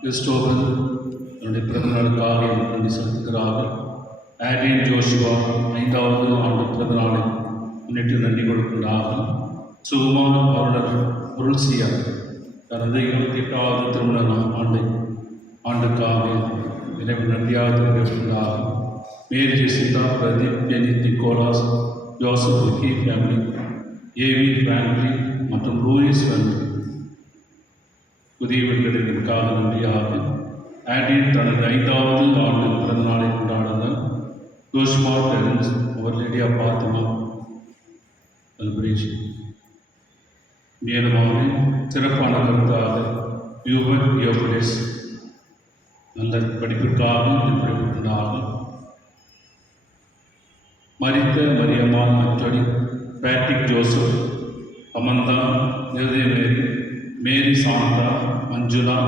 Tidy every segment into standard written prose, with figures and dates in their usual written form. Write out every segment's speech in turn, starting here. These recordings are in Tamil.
கிறிஸ்டோபர் தன்னுடைய பிறந்த நாளுக்காக நன்றி செலுத்துகிறார்கள். ஆட்ரியன் ஜோஷுவா 5வது ஆண்டு பிறந்த நாளை முன்னிட்டு நன்றி கொடுக்கின்றார்கள். சுகுமார் அவருடன் புருள்சியா தனது 28வது திருமண ஆண்டுக்காக இறைவன் நன்றியாக தெரிவிக்கின்றார்கள். Mary Jessica, Pradeep, Jenith, Nicholas, Joseph, Vicky family, ஏவி ஃப்ராங்க்லி மற்றும் லூயிஸ் ஃபேமிலி புதிய வீடுகளுக்காக நன்றியாக ஆண்டின் தனது 5வது ஆண்டு பிறந்த நாளை கொண்டாடுதல். ஜோஷ்மார் டெரன்ஸ், அவர் லேடியா பாத்திமா அல்பரேஷ் மேலுமாக சிறப்பான கருத்தாக யூவன் யோபுலிஸ் நல்ல படிப்பிற்காக குறிப்பிட்டார்கள். மரித்த மரியம்மாள் மற்றொடி, பேட்ரிக் ஜோசப், அமந்தா, நிருதயமேரி, மேரி சாந்தா, மஞ்சுளா,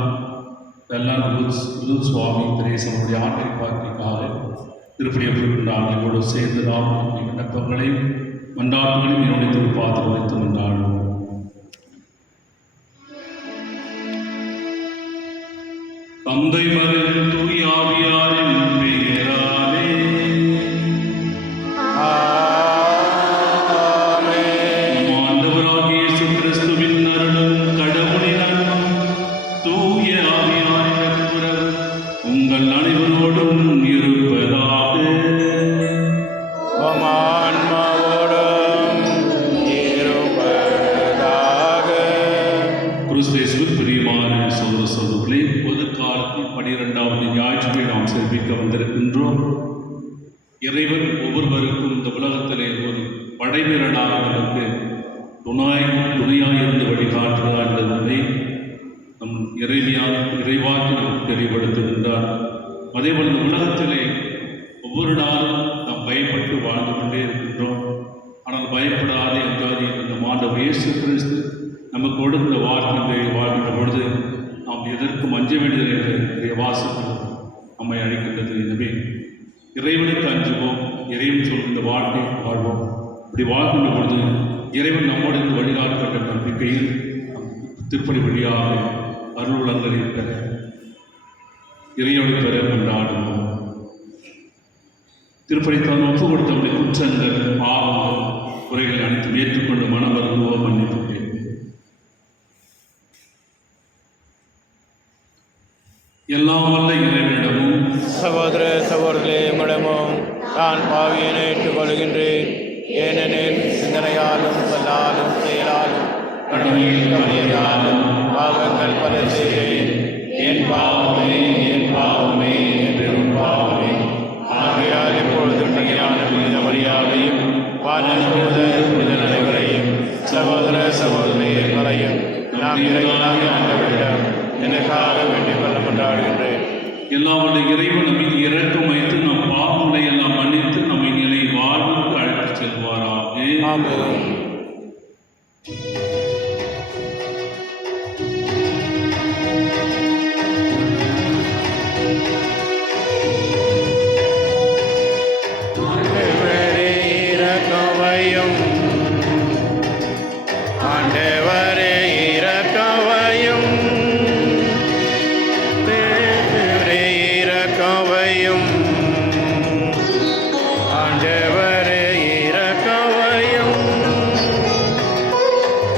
வெல்லான் ருத் சுவாமி திரேசனுடைய ஆண்டை பார்த்திக்காக திருப்படியப்பட்டிருக்கின்றார்கள். இவரோடு சேர்ந்து நாம் விண்ணப்பங்களையும் மன்றாட்டுகளையும் என்னுடைய திருப்பாத்திரம் வைத்து மன்றாடுவோம். தந்தை மகன் தூய ஆவியாரின் பெயராலே நம் ஆண்டவராகிய இயேசு கிறிஸ்துவின் அருளும் கடவுளின் அன்பும் தூய ஆவியாரின் நட்புறவும் உங்கள் அனைவரோடும் இருப்பதாக. கிறிஸ்துவுக்குள் பிரியமான சகோதர சகோதரிகளே, பொது காலத்தில் 12வது ஞாயிற்றுக்கிழமை நாம் சிறப்பிக்க வந்திருக்கின்றோம். இறைவன் ஒவ்வொருவருக்கும் இந்த உலகத்திலே ஒரு படைவீரனாக நமக்கு துணையாக இருந்து வழிகாட்டுகிறார் என்பதை நம் இறைவாக்கு நமக்கு தெளிவுபடுத்துகின்றார். அதேபோல் இந்த உலகத்திலே ஒவ்வொரு நாளும் நாம் பயப்பட்டு வாழ்ந்து கொண்டே இருக்கின்றோம். ஆனால் பயப்படாதே என்றாது இந்த ஆண்டவர் இயேசு கிறிஸ்து நமக்கு கொடுத்த வாழ்க்கை வாழ்கின்ற பொழுது நாம் எதற்கும் அஞ்ச வேண்டியது என்ற வாசகம் நம்மை அழைக்கின்றது. எனவே இறைவனுக்கு அஞ்சுவோம், இறைவன் சொல்கின்ற வாழ்க்கை வாழ்வோம். இப்படி வாழ்கின்ற பொழுது இறைவன் நம்மோடு இருந்து வழிகாட்டுகின்ற நம்பிக்கையில் திருப்பணி வழியாக அருளுள்ளங்களில் பெற இறைவனை பெற கொண்டாடுவோம். திருப்பணித்தான் ஒப்பு கொடுத்தவருடைய குற்றங்கள், பாவங்கள், குறைகளை அனைத்தும் ஏற்றுக்கொண்டு மனம் வருந்துவோம், மன்னிப்பு கேட்போம். எல்லாம் வல்ல இறைவனிடமும் சகோதர சகோதரர்களே உங்களிடமும் நான் பாவியனை ஏற்றுக்கொள்கின்றேன். ஏனெனில் சிந்தனையாலும் சொல்லாலும் செயலாலும் கடமையில் கவலையாலும் பாவங்கள் பல செய்தேன். என் பாவமே என் பாவமே என்றும் பாவமே. ஆகையால் எப்பொழுதும் கையான புனித மரியாதையும் புனித அனைவரையும் சகோதர சகோதரிகளையும் நாம் இறைவனாக ஆண்டவரிடம் எனக்காக வேண்டிக் கொள்ள கொண்டாடுகின்றேன். எல்லாம் உள்ள இறைவன் நம்மை இறக்கம் வைத்து நம் பாவங்களை எல்லாம் மன்னித்து நம்மை நிலை வாழ்வுக்கு அழைத்து செல்வாராக. ஆமென்.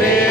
There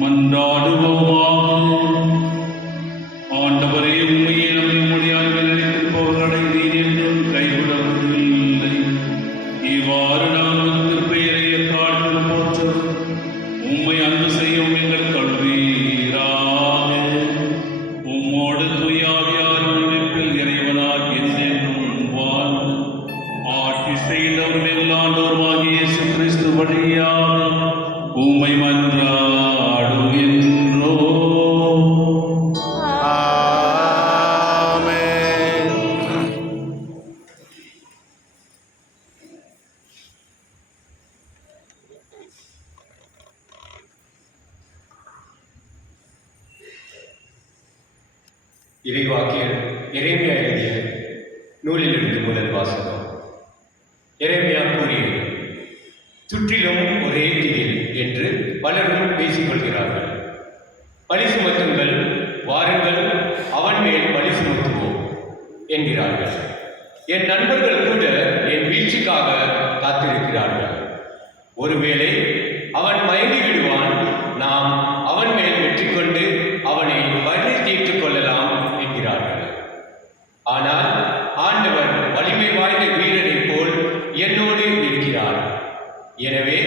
மன்றாடுவோமாக. ஆண்டவரே, உண்மையை நம்பி உம்முடைய அன்பில் நிலைத்திருப்பவர்களை நீர் என்றும் கைவிடுவதில்லை. இவ்வாறு நாங்கள் திருப்பெயரை எக்காலத்தில் போற்றும் உம்மை அன்பு செய்யும் எங்கள் கல்வீராக. உம்மோடு தூயாவியார் ஒருமிப்பில் இறைவனாய் என்றென்றும் வாழ்ந்து ஆட்சி செய்தவர் மேலாண்டோருமாகிய இயேசு கிறிஸ்து வழியாக உம்மை மன்றாடுகின்றோம். ஆமென். இறைவாக்கியர் எரேமியா எழுதிய நூலிலிருந்து முதல் வாசகம். எரேமியா கூறியது, சுற்றிலும் ஒரே திகில் என்று பலரும் பேசிக்கொள்கிறார்கள். பழி சுமத்துங்கள், வாருங்கள், அவன் மேல் பழி சுமத்துவோம் என்கிறார்கள். என் நண்பர்கள் கூட என் வீழ்ச்சிக்காக காத்திருக்கிறார்கள். ஒருவேளை அவன் மயங்கி விடுவான், நாம் அவன் மேல் வெற்றி கொண்டு அவனை வழி தீர்த்துக் கொள்ளலாம் என்கிறார்கள். ஆனால் ஆண்டவர் வலிமை வாய்ந்த வீரனைப் போல் என்னோடு இருக்கிறார். எனவே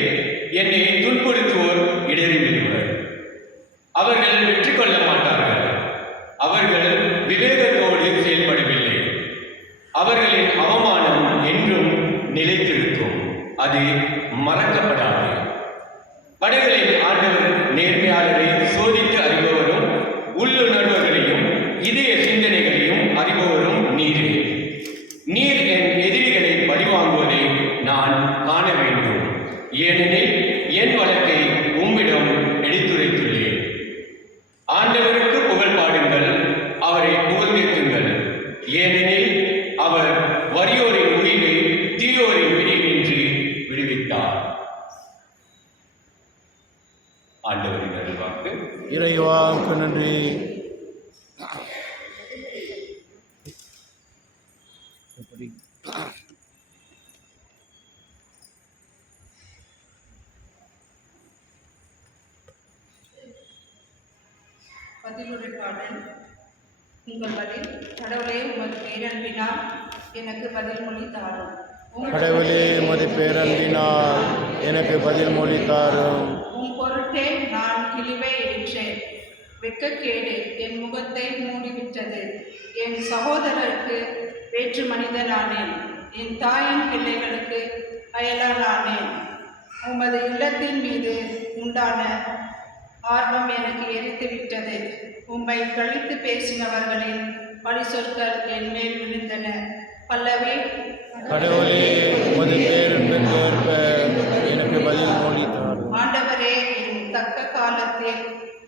என்னை துன்புறுத்துவோர் இடறி விடுவர். அவர்கள் வெற்றி கொள்ள மாட்டார்கள். அவர்கள் விவேகத்தோடு செயல்படவில்லை. அவர்களின் அவமானம் என்றும் நிலைத்திருக்கும், அது மறக்கப்படாது. படைகளின் ஆண்டவர் நேர்மையாளரை சோதித்து அறிபவரும் உள்ளுணர்வுகளையும் இதய சிந்தனைகளையும் அறிபவரும் நீரே. நீர் என் எதிரிகளை பழிவாங்குவதை நான் காண வேண்டும். ஏனெனில் என் வழக்கை உம்மிடம் எடுத்துரைத்துள்ளேன். ஆண்டவருக்கு புகழ் பாடுங்கள், அவரை புகழ்ந்தேத்துங்கள். ஏனெனில் அவர் வறியோரின் உயிரை தீயோரின் பிடியினின்று விடுவித்தார். ஆண்டவரின் அருள்வாக்கு. இறைவாக்கு நன்றி. பதிலுரை பாடல். உங்கள் பதில். கடவுளே, உமது பேரன்பினால் எனக்கு பதில் மொழி தாரும். கடவுளே, உமது பேரன்பினால் எனக்கு பதில் மொழி தாரும். உம் பொருட்டே நான் கிழிவை ஏற்றேன். வெட்கக்கேடு என் முகத்தை மூடிவிட்டது. என் சகோதரருக்கு வேற்று மனிதனானேன். என் தாயின் பிள்ளைகளுக்கு அயலானானேன். உமது இல்லத்தின் மீது உண்டான ஆர்வம் எனக்கு எரித்துவிட்டது. உம்மை கழித்து பேசினவர்களின் பழி சொற்கள் என் மேல் விழுந்தன. பல்லவே. கடவுளே, உமது பேரன்பிற்கு ஏற்ப எனக்கு பதில் மொழி தாரும். ஆண்டவரே, என் தக்க காலத்தில்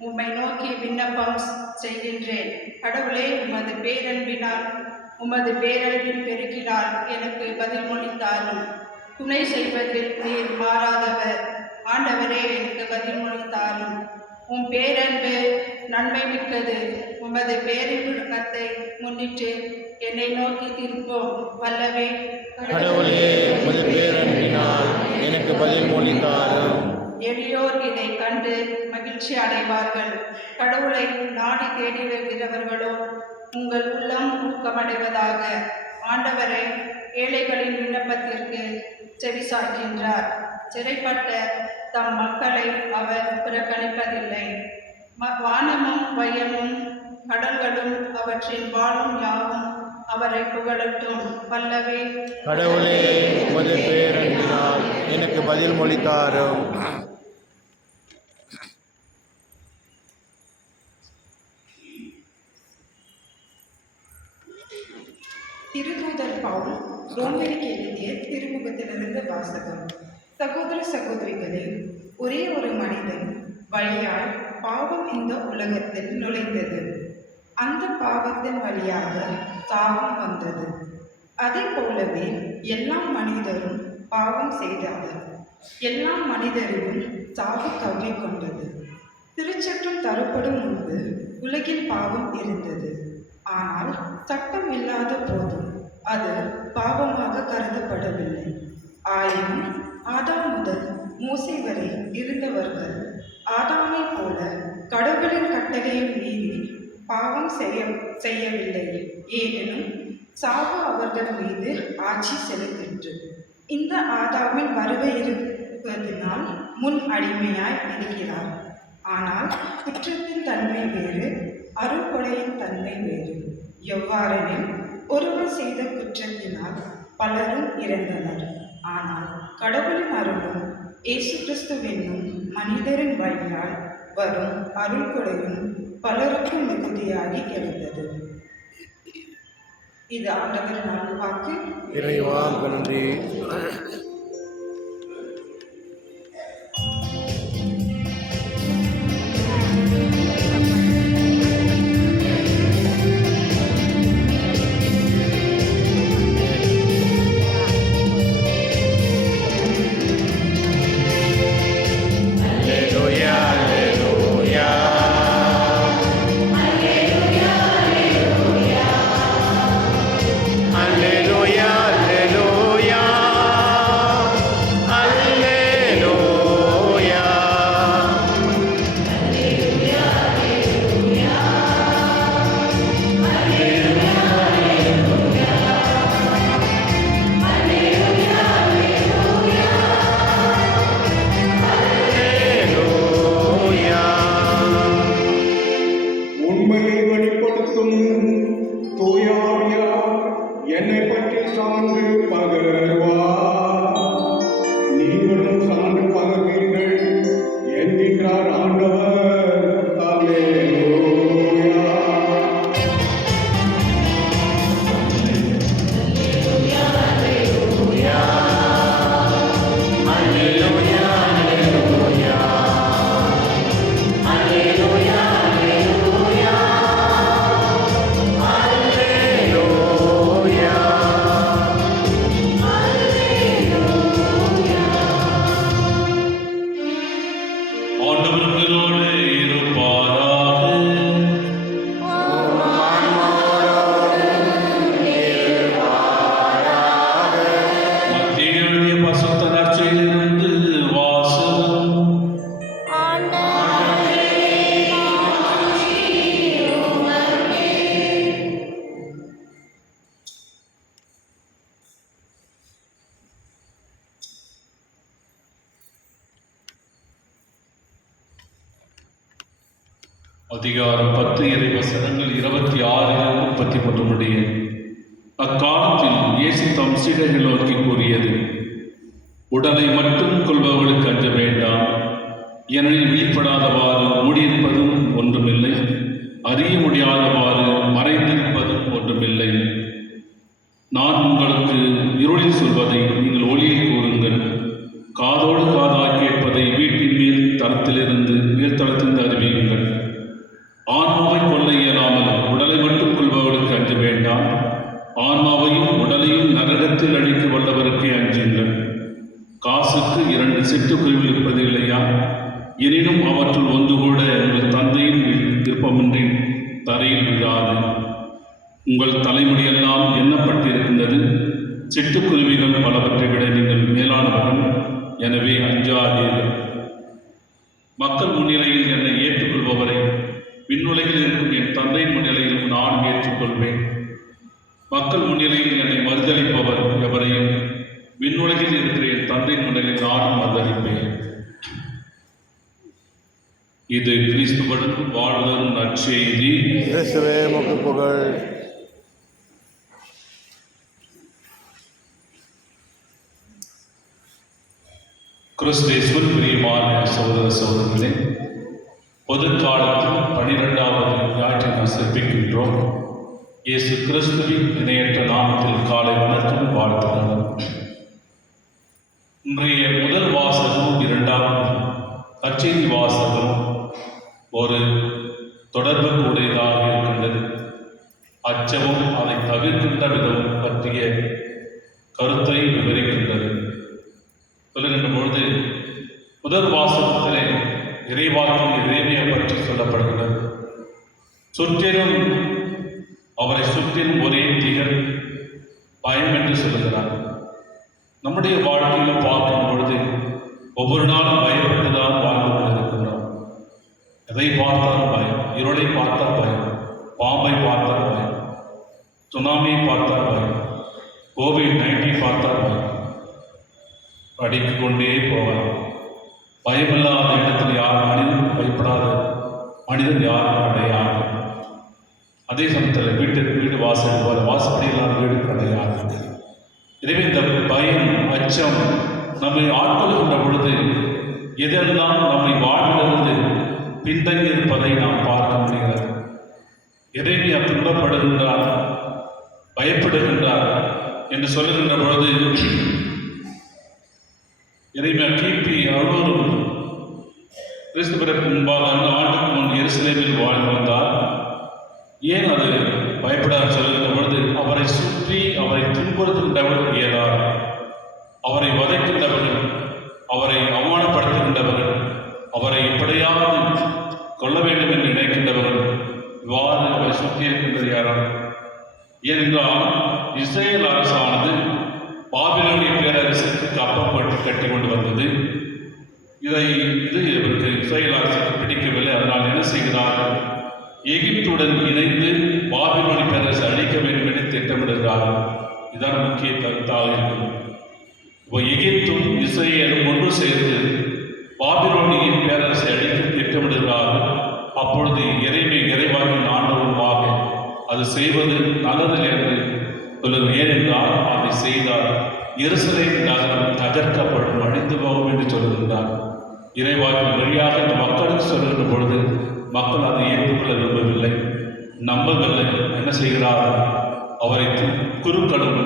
உம்மை நோக்கி விண்ணப்பம் செய்கின்றேன். கடவுளே, உமது பேரன்பினால் உமது பேரன்பின் பெருக்கினால் எனக்கு பதில் மொழி தாரும். துணை செய்வதில் நீர் மாறாதவர். ஆண்டவரே, எனக்கு பதில் மொழி தாரும். உம் பேரன்பு நன்மை மிக்கது. உமது பேரின்பத்தை முன்னிட்டு என்னை நோக்கி திருப்போம். வல்லவே. கடவுளே, உமது பேரன்பினால் எனக்கு பதில் மொழி தாரும். எளியோர் இதை கண்டு மகிழ்ச்சி அடைவார்கள். கடவுளை நாடி தேடி வருகிறவர்களோ உங்கள் உள்ளம் ஊக்கமடைவதாக. ஆண்டவரை ஏழைகளின் விண்ணப்பத்திற்கு செவிசாய்க்கின்றார். சிறைப்பட்ட தம் மக்களை அவர் புறக்கணிப்பதில்லை. வானமும் வையமும் கடல்களும் அவற்றின் வாழும் யாவும் அவரை புகழட்டும். பல்லவே. கடவுளே, உமது பேரன்பினால் எனக்கு பதில் மொழி தாரும். திருத்தூதர் பவுல் ரோமருக்கு எழுதிய திருமுகத்திலிருந்து வாசகம். சகோதர சகோதரிகளே, ஒரே ஒரு மனிதன் வழியாய் பாவம் இந்த உலகத்தில் நுழைந்தது. அந்த பாவத்தின் வழியாக சாவும் வந்தது. அதை போலவே எல்லா மனிதரும் பாவம் செய்தார்கள். எல்லா மனிதரையும் சாவு கவ்விக்கொண்டது. திருச்சட்டம் தரப்படும் முன்பு உலகில் பாவம் இருந்தது. ஆனால் சட்டம் இல்லாத போதும் அது பாவமாக கருதப்படவில்லை. ஆயினும் ஆதாம் முதல் மோசே வரை இருந்தவர்கள் ஆதாமை போல கட்டளையையும் மீறி பாவம் செய்யவில்லை. ஏனெனும் சாவு அவர்கள் மீது ஆட்சி செலுத்திற்று. இந்த ஆதாமின் வருகை இருப்பதினால் முன் அடிமையாய் இருக்கிறார். ஆனால் குற்றத்தின் தன்மை வேறு, அருள்கொடையின் தன்மை வேறு. எவ்வாறெனில் ஒருவர் செய்த குற்றத்தினால் பலரும் இறந்தனர். ஆனால் கடவுளின் அருளும் இயேசு கிறிஸ்துவென்னும் மனிதரின் வழியால் வரும் அருள்கொடையும் பலருக்கும் மிகுதியாகி கிடைத்தது. இது ஆண்டவரின் அருள்வாக்கு. இறைவா நன்றி. உண்மையை வெளிப்படுத்தும் தூய ஆவியார் என்னை பற்றி சான்று பகர்வார். நீங்களும் சான்று பகர்வீர்கள் என்கின்றார் ஆண்டவர். அல்லேலூயா. ஆண்டவர்களோடு இருப்பாராக. மத்திய எழுதிய பரிசுத்த நற்செய்தியிலிருந்து வாசகம். அதிகாரம் 10 இறைவசனங்கள் 26-33 முடிய. அக்காலத்தில் இயேசு தம் சீடர்களை நோக்கி கூறியது: உடலை மட்டும் கொள்பவர்களுக்கு அஞ்ச வேண்டாம். ஏனெனில் வெளிப்படாதவாறு மூடியிருப்பதும் ஒன்றுமில்லை, அறிய முடியாதவாறு மறைந்திருப்பதும் ஒன்றுமில்லை. நான் உங்களுக்கு இருளில் சொல்வதை நீங்கள் ஒளியில் கூறுங்கள். காதோடு காதாய் கேட்பதை வீட்டின் மேல் தளத்திலிருந்து மேல்தளத்திலிருந்து அறிவியுங்கள். ஆன்மாவை கொள்ள இயலாமல் உடலை மட்டும் கொள்பவர்களுக்கு அஞ்ச வேண்டாம். ஆன்மாவையும் உடலையும் நரகத்தில் அழிக்க வல்லவருக்கே அஞ்சுங்கள். காசுக்கு 2 சிட்டுக்குருவி இருப்பது இல்லையா? எனினும் அவற்றுள் ஒன்று கூட உங்கள் தந்தையின் விருப்பமின்றி தரையில் விழாது. உங்கள் தலைமுடியெல்லாம் எண்ணப்பட்டிருக்கின்றது. சிட்டுக்குருவிகள் பலவற்றை விட நீங்கள் மேலானவர்கள். எனவே அஞ்சாதீர்கள். மக்கள் முன்னிலையில் என்னை ஏற்றுக்கொள்பவரை விண்ணுலகில் இருக்கும் என் தந்தையின் முன்னிலையில் நானும் ஏற்றுக்கொள்வேன். மக்கள் முன்னிலையில் என்னை மறுதளிப்பவர் எவரையும் விண்ணுலகில் இருக்கிற என் தந்தையின் முன்னிலையில் நானும் மறுதளிப்பேன். இது கிறிஸ்துவுடன் வாழ்வதும் நற்செய்தி. இயேசுவே உமக்கு புகழ். கிறிஸ்துவேசுவில் பிரியமான சகோதர சகோதரிகளே, பொது காலத்தில் 12வது ஞாயிற்றை நாம் சிறப்பிக்கின்றோம். இயேசு கிறிஸ்துவின் இணையற்ற நாமத்தில் காலை வணக்கம் வாழ்த்துக்கள். இன்றைய முதல் வாசகம் 2வது நற்செய்தி வாசகம் ஒரு தொடர்பு உடையதாக இருக்கின்றது. அச்சமும் அதை தவிர்க்கின்ற விதமும் பற்றிய கருத்தை விவரிக்கின்றது. சொல்லுகின்ற பொழுது முதல் வாசகத்திலே இறைவாக்கின் இறைமையை பற்றி சொல்லப்படுகிறது. சுற்றிலும் அவரை சுற்றிலும் ஒரே திகழ் பயம் என்று சொல்லுகிறார். நம்முடைய வாழ்க்கையில் பார்க்கும் பொழுது ஒவ்வொரு நாளும் பயப்பட்டுதான் வாழ்ந்து கொண்டிருக்கின்றோம். எதை பார்த்தாலும் பயம், இருளை பார்த்தால் பயம், பாம்பை பார்த்தால் பயம், சுனாமியை பார்த்தால் பயம், COVID-19 பார்த்தால் பயம். படித்துக் கொண்டே போகலாம். பயமில்லாத இடத்தில் யார் மனிதன் பயப்படாத மனிதன் யாரும் கிடையாது. அதே சமயத்தில் வீடு வாசல் போல வாசப்படி இல்லாத வீடு கிடையாது. எனவே இந்த பயம், அச்சம் நம்மை ஆட்கொள்கின்ற பொழுது எதெல்லாம் நம்மை வாழ்விலிருந்து பின்தங்கி இருப்பதை நாம் பார்க்க முடிகிறது. எரேமியா துன்பப்படுகின்றார், பயப்படுகின்றார் என்று சொல்லுகின்ற பொழுது எரேமியா கிபி 600 கிறிஸ்து பிறகு முன்பாக 2 ஆண்டுக்கு முன் எருசலேமில் வாழ்ந்து வந்தார். ஏன் அது பயப்படார் சொல்லுகின்ற பொழுது அவரை சுற்றி அவரை துன்புறுத்துகின்றவர்கள் ஏதார், அவரை வதைக்கின்றவர்கள், அவரை அவமானப்படுத்துகின்றவர்கள், அவரை எப்படியாவது கொல்ல வேண்டும் என்று நினைக்கின்றவர்கள் இவ்வாறு அவரை சுற்றி இருக்கின்றது யாரால்? ஏனென்றால் இஸ்ரேல் அரசானது பாபிலோனிய பேரரசுக்கு கப்பப்பட்டு கட்டி கொண்டு வந்தது. இது இவருக்கு இஸ்ரேல் அரசுக்கு பிடிக்கவில்லை. அதனால் என்ன செய்கிறார்கள்? எகிப்துடன் இணைந்து பாபிலோனிய பேரரசை அழிக்க வேண்டும் என்று திட்டமிடுகிறார்கள். இதுதான் முக்கிய கருத்தாக இருக்கும். இப்போ எகிப்தும் இஸ்ரேலும் ஒன்று சேர்ந்து பாபிலோனிய பேரரசை அழிக்க திட்டமிடுகிறார்கள். அப்பொழுது இறைவாக்கின் ஆண்டவருமாக அது செய்வது நல்லதில்லை என்று சொல்லுங்கள். ஏனென்றால் அதை செய்தால் எருசலேம் நகரம் தகர்க்கப்படும், அழிந்து போகும் என்று சொல்லுகின்றார். இறைவாக்கின் வழியாக இந்த மக்களுக்கு சொல்லுகின்ற பொழுது மக்கள் அதை ஏற்றுக்கொள்ள விரும்பவில்லை, நம்பவில்லை. என்ன செய்கிறார்கள்? அவரை குருக்களும்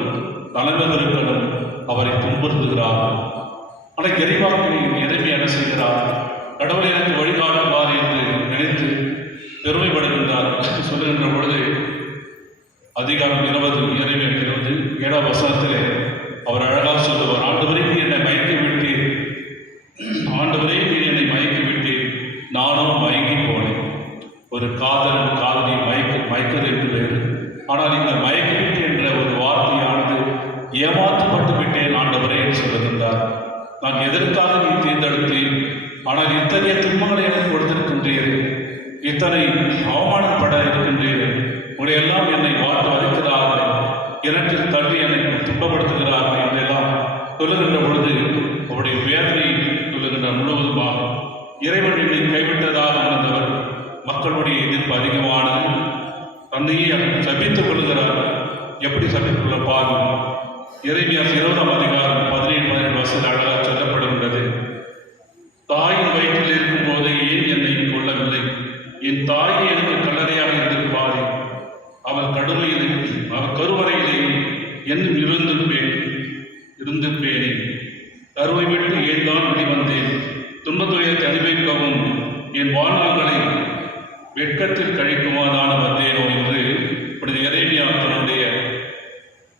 தலைவர்களும் அவரை துன்புறுத்துகிறார்கள். ஆனால் இறைவாக்கின் இறைமை என்ன செய்கிறார்? கடவுளை எனக்கு வழிகாட்டுவார் என்று நினைத்து பெருமைப்படுகின்றார். சொல்லுகின்ற பொழுது அதிகாரம் 20 இறைமை 7ஆம் வசனத்திலே அவர் அழகாக சொல்லுவார், ஆண்டவரே நீ என்னை மயக்கி விட்டீர், ஆண்டவரே நீ என்னை மயக்கி விட்டீர், நானும் மயங்கி போனேன். ஒரு காதலன் காதலியை மயக்குது என்று வேறு. ஆனால் இந்த மயக்கி விட்டு என்ற ஒரு வார்த்தையானது ஏமாற்றப்பட்டு விட்டேன் ஆண்டவரே என்று சொல்லுகின்றார். நான் எதற்காக நீ தேர்ந்தெடுத்தேன், ஆனால் இத்தகைய துன்பங்களை எனக்கு கொடுத்திருக்கின்றீர்கள், இத்தனை அவமானப்பட இருக்கின்றீர்கள், உடையெல்லாம் என்னை வாட்டு வதைக்கிறார்கள், கிணற்றில் தள்ளி என்னை துன்பப்படுத்துகிறார்கள் என்றெல்லாம் சொல்லுகின்ற பொழுது அவருடைய வேதனை சொல்லுகின்ற முழுவதுமாக இறைவன் என்னை கைவிட்டதாக உணர்ந்தவர். மக்களுடைய எதிர்ப்பு அதிகமானது. தன்னையே சபித்துக் கொள்கிறார். எப்படி சபித்துக் கொள்ள பாருங்கள். எரேமியா 20ஆம் அதிகாரம் 17 வசனம் அழகாக சொல்லப்படுகின்றது. தாயின் வயிற்றில் இருக்கும் போதே ஏன் என்னை கொள்ளவில்லை? என் தாயை எனக்கு கல்லறையாக இருந்திருப்பாரே. அவர் கருவறையிலே என்னும் இருந்திருப்பேனே. கருவை விட்டு ஏன் தான் வெளிவந்தேன்? துன்பத்துயரத்தை அனுபவிக்கவும் என் வாழ்நாள்களை வெட்கத்தில் கழிக்குமாதான வந்தேனோ என்று இப்படி எரேமியா தன்னுடைய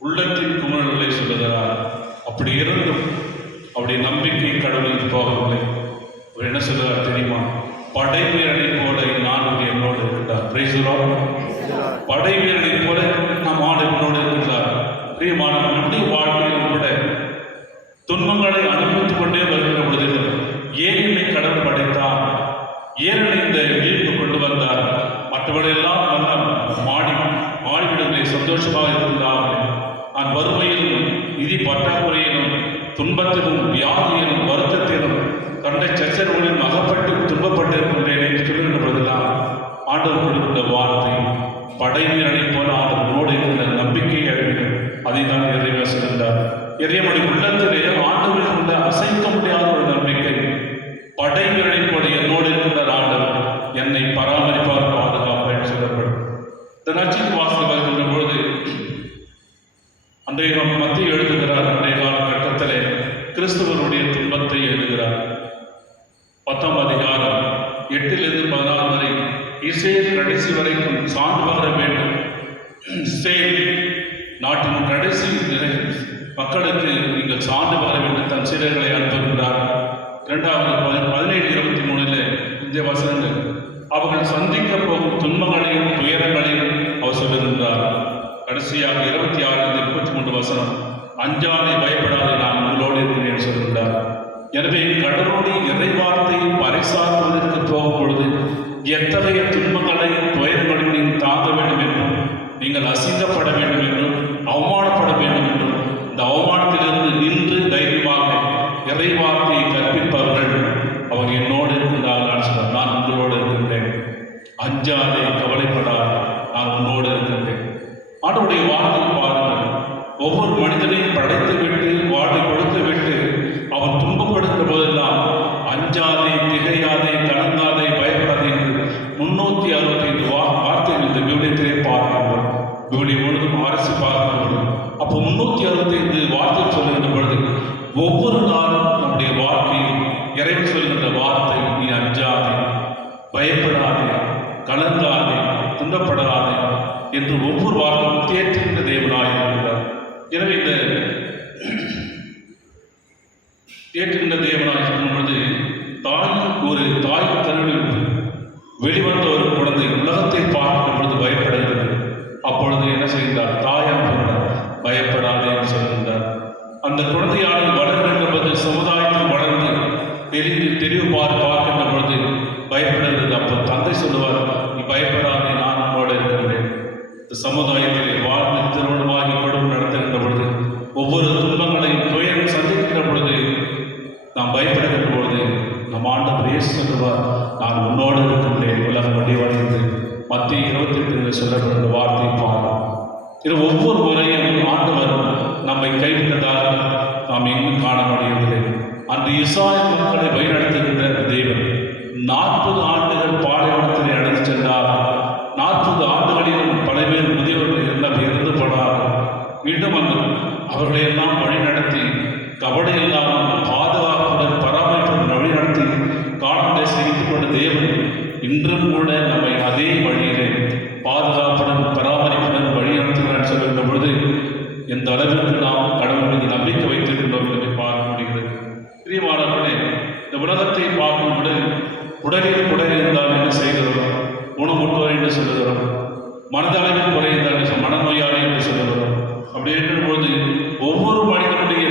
உள்ளத்தின் குமரல்களை சொல்லுகிறார். அப்படி இருந்தும் அவருடைய நம்பிக்கை கடவுளில் போகவில்லை. அவர் என்ன சொல்லுகிறார் தெரியுமா? படை வீரனை போல நான் என்னோடு இருக்கிறார். படை வீரனை போல நம் ஆண்டு என்னோடு இருக்கிறார். பிரியமான நம்முடைய வாழ்க்கையிலும் கூட துன்பங்களை அனுபவித்துக் கொண்டே வருகின்ற பொழுது ஏன் என்னை கடவுள் படைத்தார், ஏன் இந்த வீட்டுக்கு கொண்டு வந்தார், மற்றவர்களெல்லாம் மாடிவிடுகளை சந்தோஷமாக இருந்தார்கள். நான் வறுமையிலும் நிதி பற்றாக்குறையிலும் துன்பத்திலும் வியாதியிலும் வருத்தத்திலும் தன்னை சச்சரவுகளிலும் அகப்பட்டு துன்பப்பட்டு இருக்கின்றேன் என்று சொல்லுகின்ற பொழுதுதான் ஆண்டவர் கொடுக்கின்ற வார்த்தை படை வீரனை போல ஆண்டவரோடு இருந்த நம்பிக்கை அதை தான் இறைவா சொல்கின்றார். இறைவனுடைய உள்ளத்திலே ஆண்டவரில் இருந்த அசைக்க முடியாத ஒரு நம்பிக்கை. படை வீரனை போல என்னோடு இருக்கின்ற ஆண்டவர் என்னை பராமரிப்பார், பாதுகாப்பார் என்று சொல்லப்படும். இந்த நச்சின் வாசல் வருகின்ற பொழுது அன்றைய மத்திய எழுதுகிறார். அன்றைய காலகட்டத்திலே கிறிஸ்தவருடைய துன்பத்தை எழுதுகிறார். 10ஆம் அதிகாரம் 8-14 வரை இஸ்ரேல் கடைசி வரைக்கும் சான்று பகர வேண்டும். இஸ்ரேல் நாட்டின் கடைசி மக்களுக்கு நீங்கள் சான்று பகர வேண்டும் தன் சீடர்களை அனுப்புகின்றார். 17-23 இந்த வசனங்கள் அவர்கள் சந்திக்க போகும் துன்பங்களையும் துயரங்களையும் அவர் சொல்லுகின்றார். கடைசியாக 26-33 வசனம், அஞ்சாதை பயப்படாது நான் உங்களோடு இருக்கிறேன் சொல்கின்றார். எனவே கடவுளுடைய இறைவார்த்தையை பறைசாற்றுவதற்கு போகும் பொழுது எத்தகைய துன்பங்களையும் துயரங்களையும் நீங்கள் தாங்க வேண்டும் என்றும் நீங்கள் அசிங்கப்பட வேண்டும் என்றும் அவமானப்பட வேண்டும் என்றும் இந்த அவமானத்திலிருந்து நின்று தைரியமாக இறைவார்த்தையை கற்பிப்பவர்கள் அவர் என்னோடு இருக்கின்றார்கள் சொன்னார். நான் உங்களோடு இருக்கின்றேன், அஞ்சாதே, கவலைப்படாதே, நான் உன்னோடு இருக்கின்றேன். ஆண்டவருடைய வார்த்தை பாருங்கள், ஒவ்வொரு மனிதனையும் படைத்து விட்டு வாழ்வை கொடுத்து விட்டு அவன் துன்பப்படுகிற போதெல்லாம் அஞ்சாதே, திகையாதே, கலங்காதே, பயப்படாதே என்று 365 வார்த்தைகள் இந்த விவிலியத்திலே பார்க்கிறோம். விவிலியம் முழுவதும் அரசு பார்க்கிறோம். அப்போ 365 வார்த்தை சொல்லுகின்ற பொழுது ஒவ்வொரு நாளும் நம்முடைய வாழ்க்கையில் இறைவன் சொல்கின்ற வார்த்தை, நீ அஞ்சாதே, பயப்படாதே, கலங்காதே, துன்பப்படாதே என்று ஒவ்வொரு வார்த்தையும் தேற்றுகின்ற தேவனாய் இருக்கிறார். எனவே இந்த தேற்றுகின்ற தேவனாய் சொல்லும் பொழுது ஒரு தாய் கருவில் வெளிவந்த ஒரு குழந்தை உலகத்தை பார்க்கின்ற பொழுது பயப்படுகிறது. அப்பொழுது என்ன செய்கின்றார்? தாயார் பயப்படாதே என்று சொல்கின்றார். அந்த குழந்தையானது வளர்கின்ற போது சமுதாயத்தில் வளர்ந்து தெளிவு பார்க்கின்ற பொழுது பயப்படுகிறது. அப்போ தந்தை சொல்லுவார், நீ பயப்படாதே, நான் உன்னோடு இருக்கின்றேன். இந்த சமுதாயத்திலே வாழ்ந்து திருமணமாகி குடும்பம் நடத்துகின்ற பொழுது ஒவ்வொரு துன்பங்களையும் துயரம் சந்திக்கின்ற பொழுது நாம் பயப்படுகின்ற பொழுது நம் ஆண்டவர் இயேசு சொல்லுவார், நான் உன்னோடு இருக்கின்றேன், உலகம் வடிவடைந்து. மத்திய 28 சொல்லப்படுகிற வார்த்தை பாருங்கள். இது ஒவ்வொரு முறையும் ஆண்டவர் நம்மை கைவிட்டதாக நாம் எங்கும் காண முடியவில்லை. அன்று இஸ்ராயேல் மக்களை வழிநடத்துகின்ற தேவன் 40 ஆண்டுகள் பாலைவனத்திலே அழைத்து சென்றார். 40 ஆண்டுகளிலும் பல பேர் முதியவர்கள் எல்லாம் இறந்து போனார்கள். மீண்டும் அந்த அவர்களையெல்லாம் வழிநடத்தி கபடி இல்லாமல் பாதுகாப்புடன் பராமரிப்புடன் வழிநடத்தி காலத்தை செய்து கொண்ட தேவன் இன்றும் கூட நம்மை அதே வழியிலே பாதுகாப்புடன் பராமரிப்புடன் வழிநடத்துகிறார் சொல்கின்ற பொழுது எந்த அளவிற்கு நாம் கடவுள் மீது நம்பிக்கை வைத்திருக்கின்றோம் என்பதை பார்க்க முடிகிறது. பிரியமானவர்களே, இந்த உலகத்தை பார்க்கும் உடலில் குறை இருந்தால் என்ன செய்கிறோம்? ஊனமுற்றோர் என்று சொல்லுகிறோம். மனதளவில் குறை இருந்தால் மனநோயாளி என்று சொல்லுகிறோம். அப்படி இருக்கிற பொழுது ஒவ்வொரு மனிதனுடைய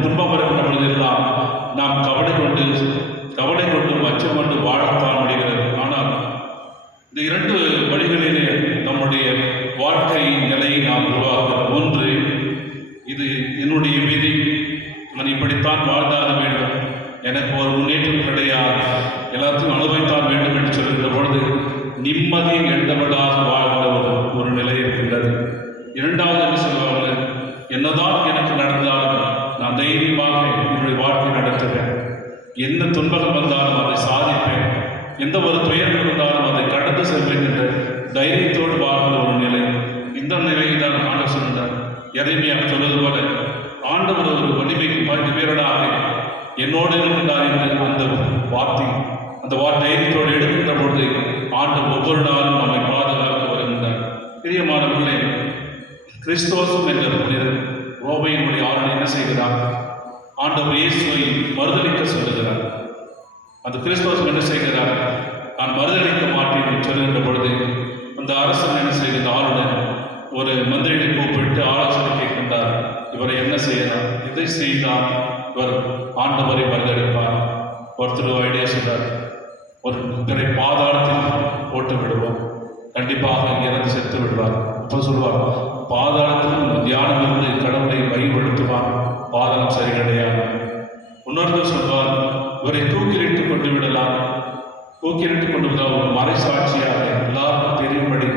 துன்பம் வருகின்ற பொழுதெல்லாம் நாம் கவலை கொண்டு அச்சம் கொண்டு வாழத்தான் முடிகிறது. ஆனால் இந்த 2 வழிகளிலே நம்முடைய வாழ்க்கை நிலையை நாம் உருவாக்குகிறோம். ஒன்று, இது என்னுடைய விதி, நான் இப்படித்தான் வாழ்ந்தாக வேண்டும், எனக்கு ஒரு முன்னேற்றம் கிடையாது, எல்லாத்தையும் அனுபவித்தான் வேண்டும் என்று சொல்கின்ற பொழுது நிம்மதி எண்டவடாக வாழ்கிற ஒரு நிலை இருக்கின்றது. இரண்டாவது என்ன சொல்வாங்க, என்னதான் எனக்கு நடந்தாலும் நான் தைரியமாக என்னுடைய வாழ்க்கை நடத்துவேன், என்ன துன்பம் வந்தாலும் அதை சாதிப்பேன், எந்த ஒரு துயரம் இருந்தாலும் அதை கடந்து செல்வேன் என்ற தைரியத்தோடு வாழ்ந்த ஒரு நிலை. இந்த நிலையை தான் ஆண்டவர் சொல்கிறார். எரேமியா சொல்வது போல ஆண்டவர் ஒரு வலிமைக்கு 10 பேரடாக என்னோடு இருக்கின்றார் என்று அந்த தைரியத்தோடு எடுக்கின்ற பொழுது ஆண்டவர் ஒவ்வொரு நாளும் நம்மை பாதுகாக்க வருகின்றார். பிரியமானவர்களே, கிறிஸ்தோசம் என்ற புனிதர் ரோமையினுடைய ஆளுநர் என்ன செய்கிறார்? ஆண்டவர் இயேசுவை மறுதலிக்க சொல்லுகிறார். அந்த கிறிஸ்தோசம் என்ன செய்கிறார்? நான் மறுதலிக்க மாட்டேன் என்று சொல்லுகின்ற பொழுது அந்த அரசன் என்ன செய்கிற ஆளுநர் ஒரு மந்திரியை கூப்பிட்டு ஆலோசனை கேட்கின்றார். இவரை என்ன செய்யலாம், இதை செய்தால் இவர் ஆண்டவரை மறுதளிப்பார். ஒருத்தர் ஐடியா சொல்றார், ஒருத்தரை பாதாளத்தில் போட்டு விடுவோம், கண்டிப்பாக இறந்து செத்து விடுவார். அப்போ சொல்வார், பாதாளத்தில் தியானம் இருந்து கடவுளை வழிபடுத்துவார், பாதாளம் சரி கிடையாது. இன்னொருத்தர் சொல்வார், இவரை தூக்கிலிட்டு கொண்டு விடலாம், தூக்கிலிட்டு கொண்டு விடலாம், ஒரு மறைசாட்சியாக எல்லாருக்கும் தெரியும்படி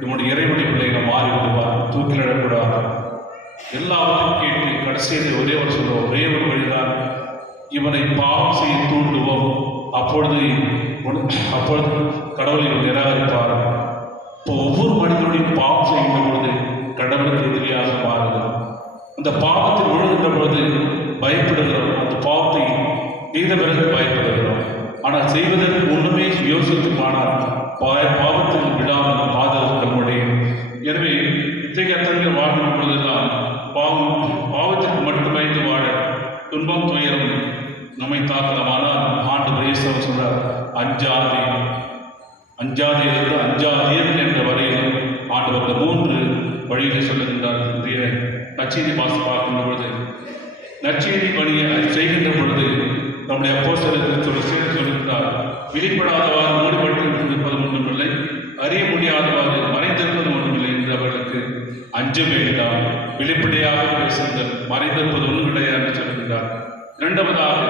இவனுடைய இறைவனை பிள்ளைகள் மாறிவிடுவார், தூக்கிலிடக்கூடாது. எல்லாவற்றையும் கேட்டு கடைசியில் ஒரே ஒரு வழிதான், இவனை பாவம் செய்ய தூண்டுவோம், அப்பொழுது கடவுளை நிராகரிப்பார். இப்போ ஒவ்வொரு மனிதனுடைய பாவம் செய்கின்ற பொழுது கடவுளுக்கு எதிரியாக மாறுகிறோம். அந்த பாவத்தில் விழுகின்ற பொழுது பயப்படுகிறோம், அந்த பாவத்தை செய்த பிறகு பயப்படுகிறோம். ஆனால் செய்வதற்கு ஒன்றுமே யோசித்துமானால் பாவத்தில் விடாமல் பாதுகாக்க முடியும். எனவே இத்தகைய அத்தனைகள் வாழ்கின்ற பொழுதெல்லாம் பாவத்திற்கு மட்டும் பயந்து வாழ துன்பம் துயரம் நம்மை தாக்கலாமானால் ஆண்டவர் இயேசு சொல்றார், அஞ்சாதீர்கள் என்ற வரையில் ஆண்டவர் இந்த 3 வழியிலே சொல்லுகின்றார். நற்செய்தி பார்க்கின்ற பொழுது நற்செய்தி பணியை செய்கின்ற பொழுது நம்முடைய அப்போஸ்தலருக்கு சொல்லுகிறார், வெளிப்படாதவாறு மூடிப்பட்டு இருப்பது ஒன்றுமில்லை, அறிய முடியாதவாறு மறைந்திருப்பது ஒன்றுமில்லை என்று அவர்களுக்கு அஞ்ச வேண்டாம், வெளிப்படையாக பேசுங்கள், மறைந்திருப்பது ஒன்றும் கிடையாது என்று சொல்லுகின்றார். இரண்டாவதாக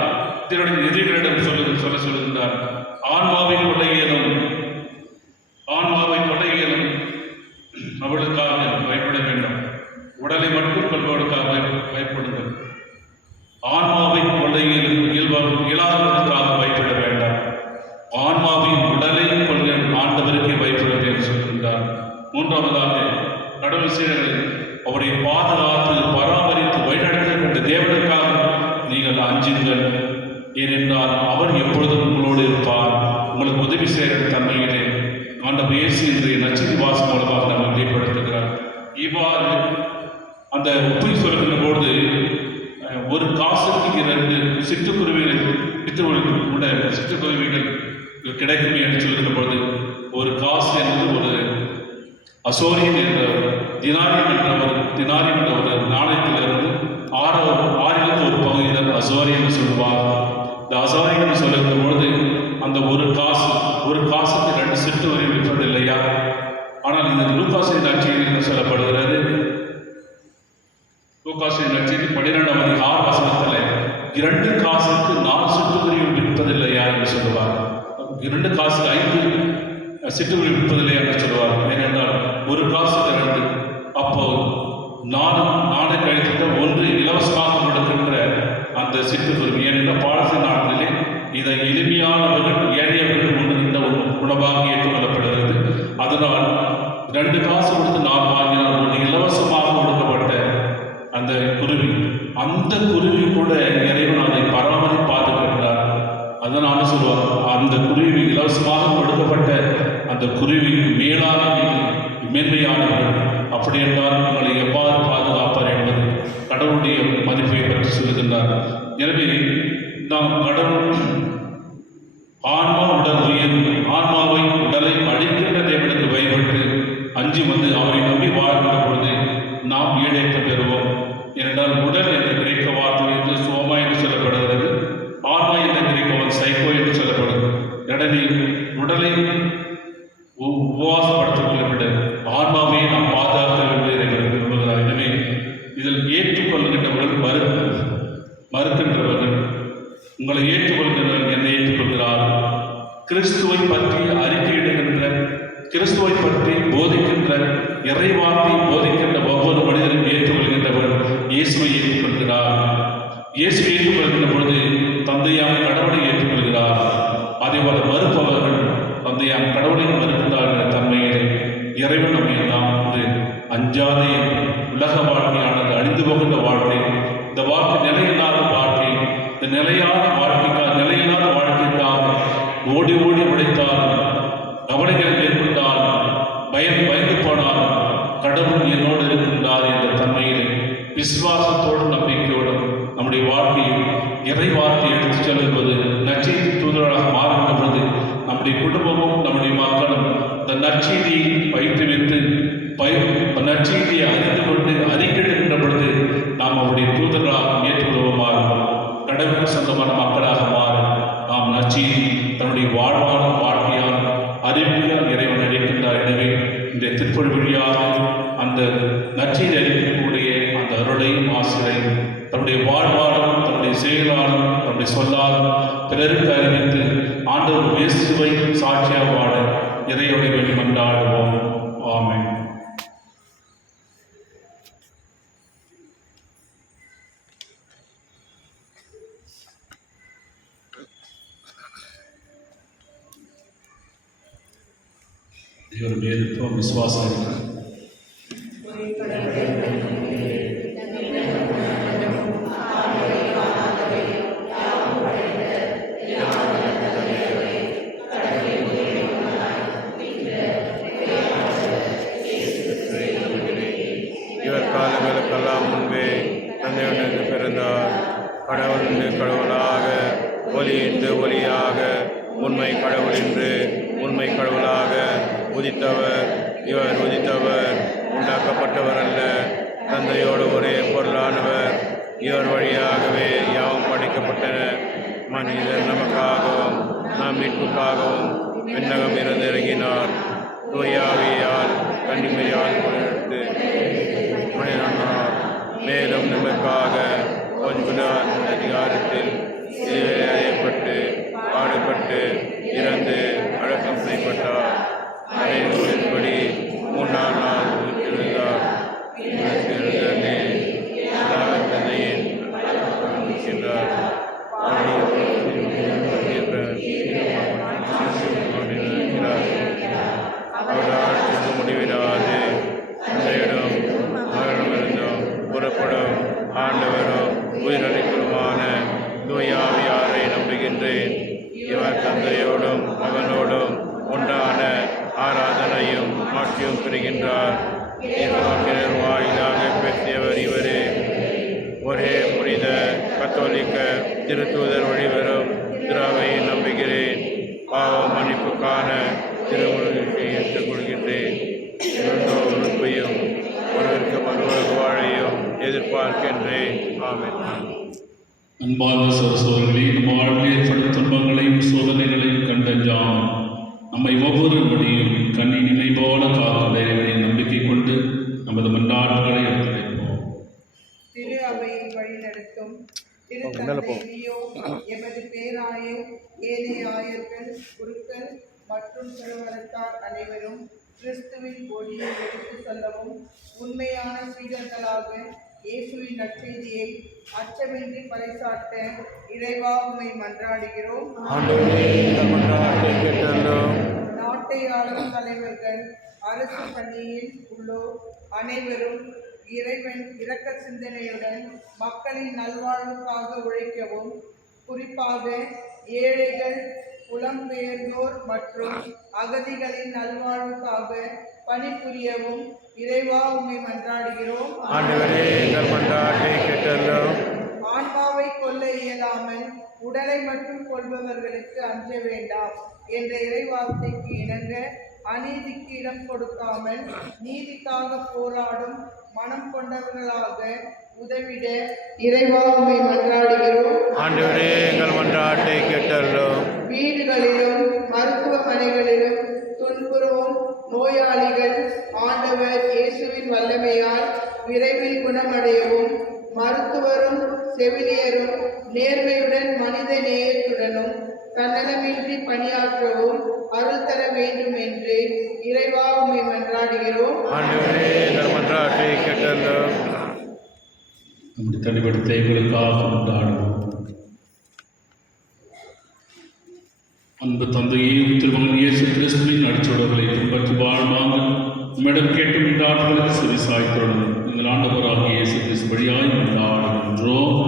இதனுடைய எதிரிகளிடம் சொல்லுகின்றார், ஆன்மாவை கொள்ள இயலும், ஆன்மாவை கொள்ள இயலும், அவளுக்காக பயப்பட வேண்டாம், உடலை மட்டும் கொள்வதற்காக பயப்படுங்கள். ஆன்மாவை கொள்ள இயலாதவர்களுக்காக பயப்பட வேண்டாம், ஆன்மாவின் உடலை கொள்ள ஆண்டவருக்கே பயப்படுவது என்று சொல்கின்றார். மூன்றாவதாக கடவுள் சீடர்களை அவரை பாதுகாத்து பராமரித்து வழிநடத்துகின்ற தேவனுக்காக நீங்கள் அஞ்சுங்கள், ஏனென்றால் அவர் எப்பொழுதும் உங்களோடு இருப்பார், உங்களுக்கு உதவி செய்கிற தன்மையிலே ஆண்டவர் இயேசு இன்றைய நற்செய்தி வாசகம் மூலமாக நம்ம வெளிப்படுத்துகிறார். இவ்வாறு அந்த உப்பை சொல்கின்ற பொழுது ஒரு காசுக்கு 2 சிட்டுக்குருவிகள் கூட சிட்டுக்குருவிகள் கிடைக்குமே என்று சொல்கின்ற பொழுது ஒரு காசு என்பது ஒரு அசோரியன் என்ற தினாரியம் என்ற ஒரு நாணயத்திலிருந்து 6 ஒரு பகுதியினர் அசோரியன் சொல்லுவார். இந்த அசோரியன் சொல்லுகின்ற பொழுது அந்த ஒரு காசுக்கு 2 சிட்டு வரை விற்பது இல்லையா? ஆனால் இந்த லூக்காசின் நற்செய்தி என்று சொல்லப்படுகிறது. லூக்காசின் நற்செய்தி 12ஆம் அதிகாரம் 6 2 காசுக்கு 4 சிட்டுக்குருவி விற்பதில்லையா என்று சொல்லுவார். 2 காசுக்கு 5 சிட்டுக்குருவி விற்பதில்லையா என்று சொல்லுவார். ஏனென்றால் ஒரு காசுக்கு 2, அப்போ 4 கழித்து 1 இலவசமாக கொடுக்கின்ற அந்த சிட்டுக்குருவி. ஏனென்றால் பாலஸ்தீன நாட்டிலே இதை எளிமையானவர்கள் ஏழையவர்கள் உண்ணுகின்ற உணவாக ஏற்றுக்கொள்ளப்படுகிறது. அதனால் 2 காசு கொடுத்து 4 வாங்கினால் 1 இலவசமாக கொடுக்கப்பட்ட அந்த குருவி, அந்த குருவி கூட இறைவன் அதை பராமரி பாதுகாக்கிறார். அதனால சொல்லுவார், அந்த குருவி இலவசமாக கொடுக்கப்பட்ட அந்த குருவிக்கு மேலாக மேன்மையானவர், அப்படி என்றால் உங்களை எவ்வாறு பாதுகாப்பார் என்பது கடவுளுடைய மதிப்பை பற்றி சொல்லுகின்றார். எனவே நாம் கடவுள் ஆன்மா உடல் உயிர், ஆன்மாவை உடலை அழிக்கின்ற தேவனுக்கு பயப்பட்டு அஞ்சி அவரை நம்பி வாழ்கின்ற பொழுது நாம் ஈடேற்றம் பெறுவோம். ஏனென்றால் உடல் என்ற கிரேக்க வார்த்தை என்று சோமா என்று சொல்லப்படுகிறது, ஆன்மா என்ற கிரேக்க சைக்கோ என்று சொல்லப்படுகிறது. எனவே உடலை உபவாசப்படுத்திக் கொள்ளப்பட்ட ஆன்மாவை நாம் பாதுகாக்க விரும்புகிறார். எனவே இதில் ஏற்றுக்கொள்கின்றவர்கள் மறுக்கின்றவர்கள், உங்களை ஏற்றுக்கொள்கிறவர்கள் என்னை ஏற்றுக்கொள்கிறார். கிறிஸ்துவை பற்றி அறிக்கையிடுகின்ற, கிறிஸ்துவை பற்றி போதிக்கின்ற, இறைவார்த்தை போதிக்கின்ற ஒவ்வொரு மனிதரும் ஏற்றுக்கொள்கின்றவர் இயேசுவை ஏற்றுக்கொள்கிறார். இயேசுவை ஏற்றுக்கொள்கின்ற பொழுது தந்தையாம் கடவுளை ஏற்றுக்கொள்கிறார். அதேபோல மறுப்பவர்கள் தந்தையாம் கடவுளை மறுக்கின்றார்கள். தன்மையிலே இறைவன் நம்மை எல்லாம் வந்து அஞ்சாதே, உலக வாழ்க்கையானது அழிந்து போகின்ற வாழ்க்கை, இந்த வாழ்க்கை நிலையில்லாத வாழ்க்கை, இந்த நிலையில்லாத வாழ்க்கைக்காக ஓடி உழைத்தால், கவலைகளை மேற்கொண்டால், பயந்து போனால் கடவுள் என்னோடு இருக்கின்றார் என்ற தன்மையிலே விசுவாசத்தோடு நம்பிக்கையோடும் நம்முடைய வாழ்க்கையில் இறை வார்த்தை எடுத்துச் செல்வது நற்செய்தி தூதராக மாறுகின்ற பொழுது நம்முடைய குடும்பமும் நம்முடைய மக்களும் இந்த நற்செய்தியை வைத்து நற்செய்தியை அறிந்து கொண்டு அறிக்கையிடுகின்ற பொழுது நாம் அவருடைய தூதராக ஏற்றுக்கொள்வோமாக, கடவுளுக்கு சொந்தமான மக்களாக மாற நாம் நற்செய்தி தன்னுடைய வாழ்க்கையால் அறிவிக்க இறைவன் அளிக்கின்றார். எனவே இந்த திருப்பொழி வழியாக அந்த நற்செய்தி அறிவிக்கக்கூடிய அந்த அருளையும் ஆசிரியரையும் தன்னுடைய வாழ்வாலும் தன்னுடைய செயலாலும் தன்னுடைய சொல்லாலும் பிறருக்கு அறிவித்து ஆண்டவர் இயேசுவை சாட்சியாக வாழ இறைவனை வேண்டி மன்றாடுவோம். ஆமென். இவர் மேலுக்கும் விசுவாசம் இருக்கிறார். இவர் காலங்களுக்கெல்லாம் முன்பே தந்தையுடன் பிறந்தார். கடவுளுக்கு கடவுளாக, ஒளியின்று ஒளியாக, உண்மை கடவுள் என்று உண்மை கடவுளாக உதித்தவர். இவர் உதித்தவர், உண்டாக்கப்பட்டவர் அல்ல, தந்தையோடு ஒரே பொருளானவர். இவர் வழியாகவே யாவும் படைக்கப்பட்டன. மனிதர் நமக்காகவும் நம் மீட்புக்காகவும் விண்ணகம் இருந்து இறங்கினார். தூயாவியால் கன்னிமையால் எடுத்து மனிதனார். மேலும் நமக்காக கொஞ்சம் அதிகாரத்தில் ஏற்பட்டு பாடுபட்டு இறந்து அடக்கம் செய்யப்பட்டார். அனைவரும்படி 3ஆம் நாள் உயிர்த்தெழுந்தார். தந்தையின் சென்றார். அவரால் இது முடிவிடாது தந்தையிடம் மரணமிருந்தும் புறப்படும் ஆண்டவரும் உயிரளிக்குமான தூயாவியாரை நம்புகின்றேன். இவர் தந்தையோடும் மகனோடும் உண்டான ஆராதனையும் ஆட்சியும் பெறுகின்றார். இறைவாக்கினர் வாயிலாக பேசியவர் இவரே. ஒரே புனித கத்தோலிக்க திருத்தூதர் வழிவரும் திராவையை நம்புகிறேன். பாவ மன்னிப்புக்கான திருமுறையை ஏற்றுக்கொள்கின்றேன். இரண்டோர் உறுப்பையும் ஒருவருக்கு மறுவர் வாழையும் எதிர்பார்க்கின்றேன். ஆமென். அன்பார்ந்த சகோதரர்களே, நம் வாழ்வில் ஏற்படும் துன்பங்களையும் சோதனைகளையும் கண்டஞ்சாம் நம்மை ஒவ்வொரு நொடியும் கண்ணி நினைவோட காக்கும் இறைவனை நம்பிக்கை கொண்டு நமது மன்றாட்டுகளை எடுத்துரைப்போம். திரு அவையை வழிநடத்தும் திருத்தந்தை லியோ, எமது பேராயர், ஏனைய ஆயர்கள், குருக்கள் மற்றும் திருவரத்தார் அனைவரும் கிறிஸ்துவின் ஒளியை எடுத்து சொல்லவும் உண்மையான சீடர்களாக இயேசுவின் நற்செய்தியை அச்சமின்றி பறைசாட்ட இறைவா உம்மை மன்றாடுகிறோம். நாட்டை ஆளும் தலைவர்கள், அரசு பணியில் உள்ளோர் அனைவரும் இறைவன் இரக்க சிந்தனையுடன் மக்களின் நல்வாழ்வுக்காக உழைக்கவும், குறிப்பாக ஏழைகள், புலம்பெயர்ந்தோர் மற்றும் அகதிகளின் நல்வாழ்வுக்காக பணிபுரியவும் இறைவா உம்மை மன்றாடுகிறோம். ஆன்மாவை கொல்ல இயலாமல் உடலை மட்டும் கொள்பவர்களுக்கு அஞ்ச வேண்டாம் என்ற இறைவார்த்தைக்கு இணங்க அநீதிக்கு இடம் கொடுக்காமல் நீதிக்காக போராடும் மனம் கொண்டவர்களாக உதவிட இறைவா உம்மை மன்றாடுகிறோம். ஆண்டவரே, எங்கள் மன்றாட்டை கேட்டருளும். வீடுகளிலும் மருத்துவமனைகளிலும் துன்புறும் நோயாளிகள் ஆண்டவர் இயேசுவின் வல்லமையால் விரைவில் குணமடையவும், மருத்துவரும் செவிலியரும் நேர்மையுடன் மனித நேயத்துடனும் தன்னலமின்றி பணியாற்றவும் அருள் தர வேண்டும் என்று இறைவா உம்மை மன்றாடுகிறோம். ஆண்டவரே, எங்கள் மன்றாட்டை கேட்டருளும். நம்முடைய தனிப்பட்ட தேவைகளுக்காக கொண்டாடுவோம். அன்பு தந்தையே, திருமகன் இயேசு கிறிஸ்துவின் அடிச்சுவடுகளை பின்பற்றி வாழ்வாங்கள் நம்மிடம் கேட்டு கொண்டாடுகளுக்கு செவிசாய்த்துடன் எங்கள் ஆண்டவராகிய இயேசு கிறிஸ்து வழியாய் கொண்டாடுகின்றோம்.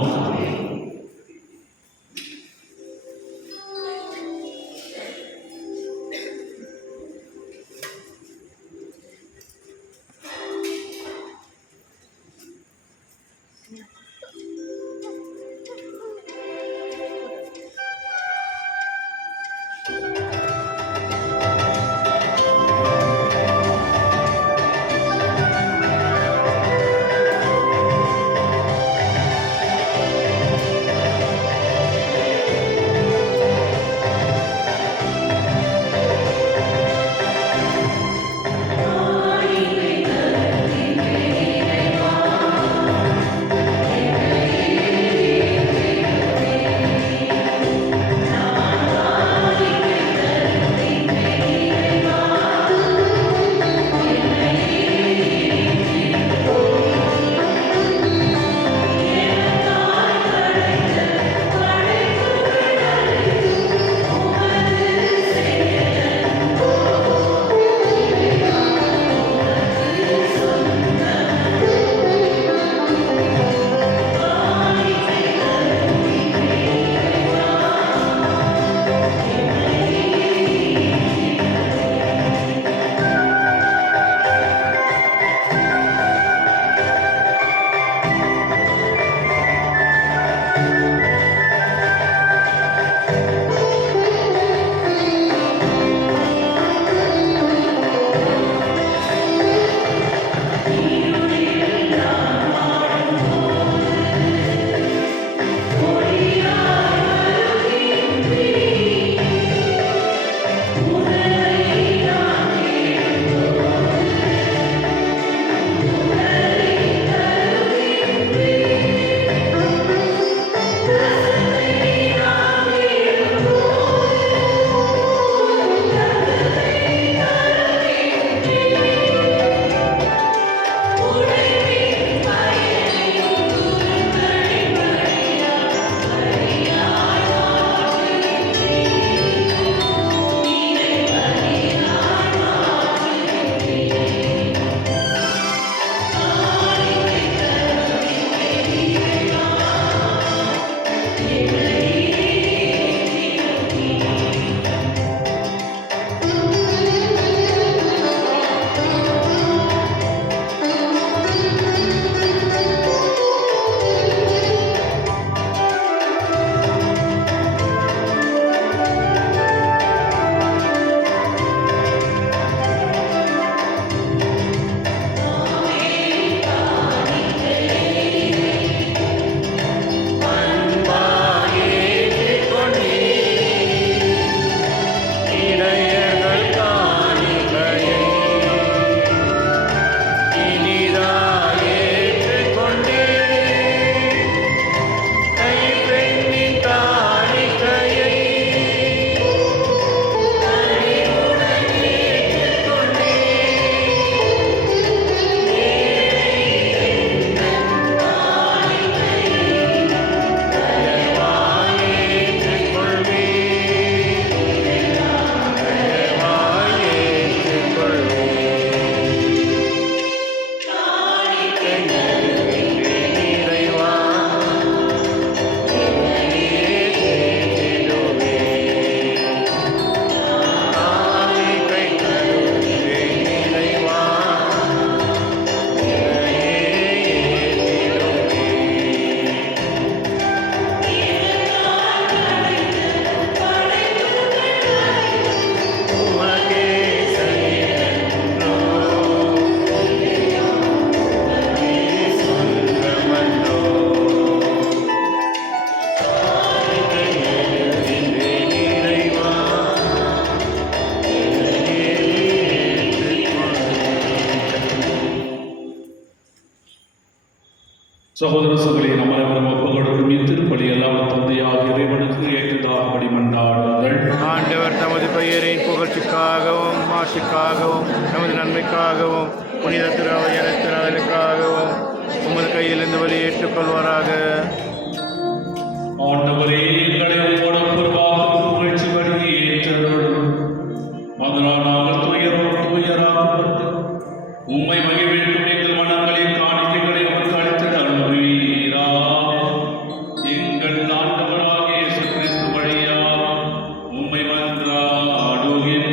சகோதர சகோதரி நம்ம அனைவரும் ஒப்புக் கொடுக்கும் இத்திருப்பலி எல்லாம் தந்தையாக இறைவனுக்கு ஏற்றதாகபடி மன்றாடுங்கள். ஆண்டவர் தமது பெயரின் புகழ்ச்சிக்காகவும் மாட்சிக்காகவும் நமது நன்மைக்காகவும் புனித திருவையனுக்காகவும் உமது கையிலிருந்து வழி ஏற்றுக்கொள்வாராக. ஆண்டவரே, எங்களை உம்மோடு ஒப்புரவாக்கும் புகழ்ச்சி வழி ஏற்றருளும். அதனால் நாங்கள் துயராக்கப்பட்டு உம்மை மகிழ்விக்கும் எங்கள் மனங்களின் காணிக்கைகளை உமக்கு அளித்திட அருள்வீராக. எங்கள் ஆண்டவராகிய இயேசு கிறிஸ்து வழியாக உம்மை மன்றாடுகின்றோம்.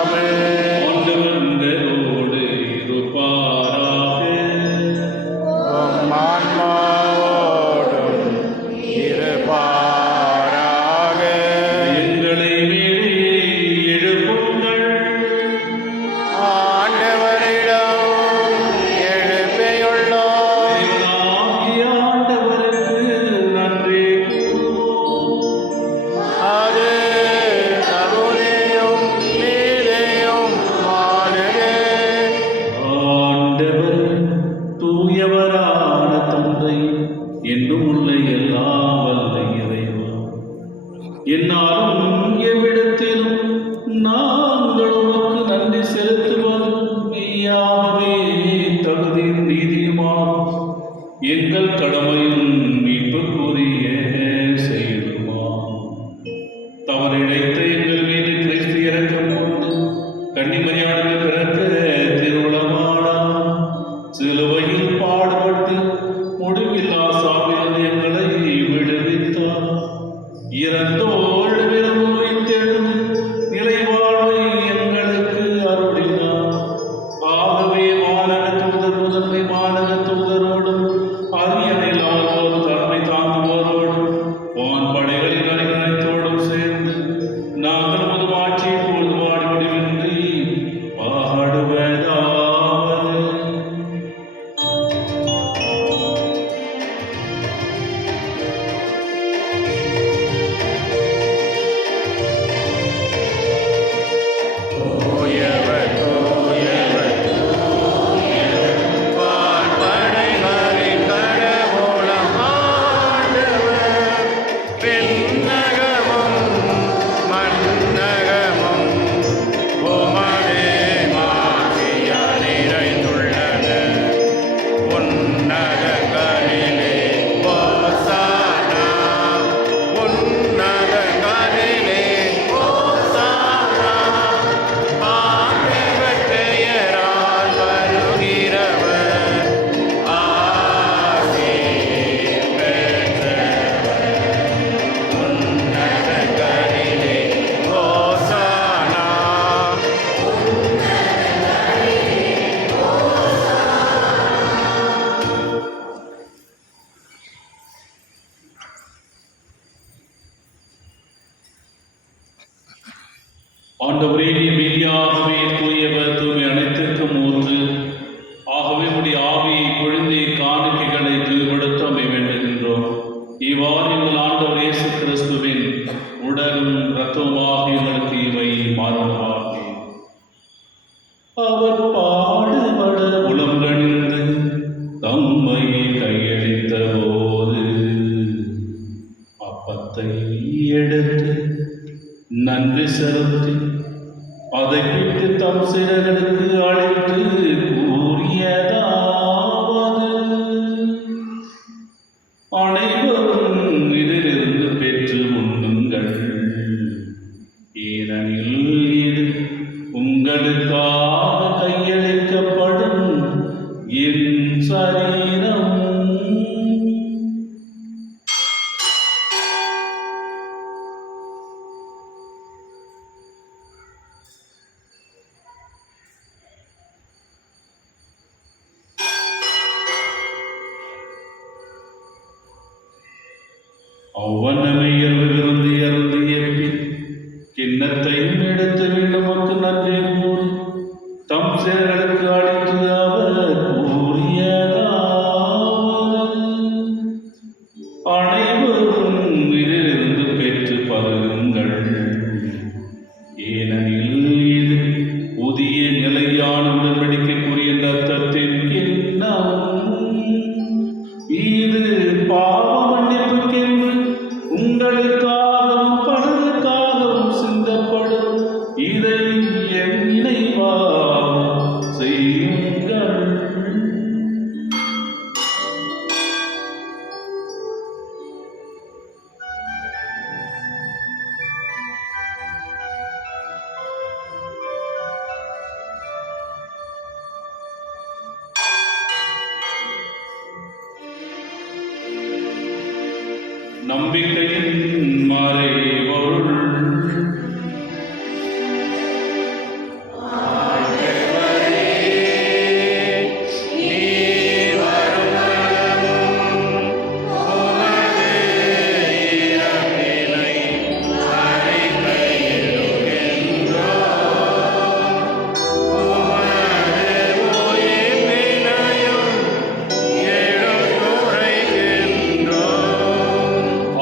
ஆமென். ஆண்டவர் உங்களோடு இருப்பாராக. உம் ஆன்மாவோடும் இருப்பாராக. எங்களை மேலே எழுப்புங்கள். ஆண்டவரிடம் எழுப்பியுள்ளோம். தேவனாகிய ஆண்டவருக்கு நன்றி கூறுவோம். அது தகுதியும் நீதியும் மாறுதே. ஆண்டவர் தூயவரான தந்தை, என்றும் உள்ள எல்லாம் வல்ல இறைவா, என்னாலும் எவ்விடத்திலும் நாங்கள் உமக்கு நன்றி செலுத்துவது மெய்யாகவே தகுதியும் நீதியுமாகும். எங்கள் கடமையும் மீட்புக்குரிய செயலுமாகும். தவறிழைத்த எங்கள் மீது கிறிஸ்து இரக்கம் கொண்டு கன்னிமரியாதை பிறக்க திருவுளமானா சிலுவையில் பாடுபட்டு முடிவில்லா சாவிலிருந்து எங்களை விடுவித்தார். இறந்தோர் உயிர்த்தெழுந்து நிலைவாழ்வை எங்களுக்கு அருளினார். ஆகவே வானக தூதர் முதன்மை வானக தூதரோடும் அரியணையிலாளோர் தலைமை தாங்குவோரோடும் வான்படைகளின் அணிகளத்தோடும் சேர்ந்து நாங்கள் உமது ஆட்சியை போது பாடுபடுவின்றி பாடுவதாவது. தூயவர், தூயவர், வான்படைகளின் கடவுளாம் ஆண்டவர். விண்ணகமும் மண்ணகமும் உமது மாட்சியால் நிறைந்துள்ளன. உன்னதங்களிலே ஓசானா, உன்னதங்களிலே ஓசானா. ஆண்டவர் பெயரால் வருகிறவர் ஆசி பெற்றவர். உன்னதங்களிலே ஓசானா. ஆண்டவரே, நீர் மெய்யாகவே தூயவர், தூய்மை அனைத்திற்கும் ஊற்று. ஆகவே உம்முடைய ஆவியை பொழிந்து காணிக்கைகளை தூய்மைப்படுத்த அமை வேண்டுகின்றோம். இவ்வாறு எங்கள் ஆண்டவர் இயேசு கிறிஸ்துவின் உடலும் இரத்தமுமாக எங்களுக்கு இவை மாறுவாகி. அவர் பாடுபட உளம் கணிந்து தம்மை கையளித்த போது அப்பத்தை எடுத்து நன்றி செலுத்தி அதை பிட்டு தம் சீடர்களுக்கு அழைத்து கூறியதாவது: அனைவரும் இதிலிருந்து பெற்று உண்ணுங்கள். ஏனெனில் இது உங்களுக்காக கையளிக்கப்படும் என் சரீரம். அவ்வண்ணமே இருந்து அருந்திய பின் கிண்ணத்தையும் எடுத்து நமக்கு நன்றி கூறி தம் சேர்களுக்கு அளித்து அவர் கூறியதாவது: அனைவரும் இதிலிருந்து பெற்று பருகுங்கள். ஏனெனில் இது புதிய நிலையான உடன்படிக்கைக்குரிய நம்பிக்கையின் மறைபொருள்.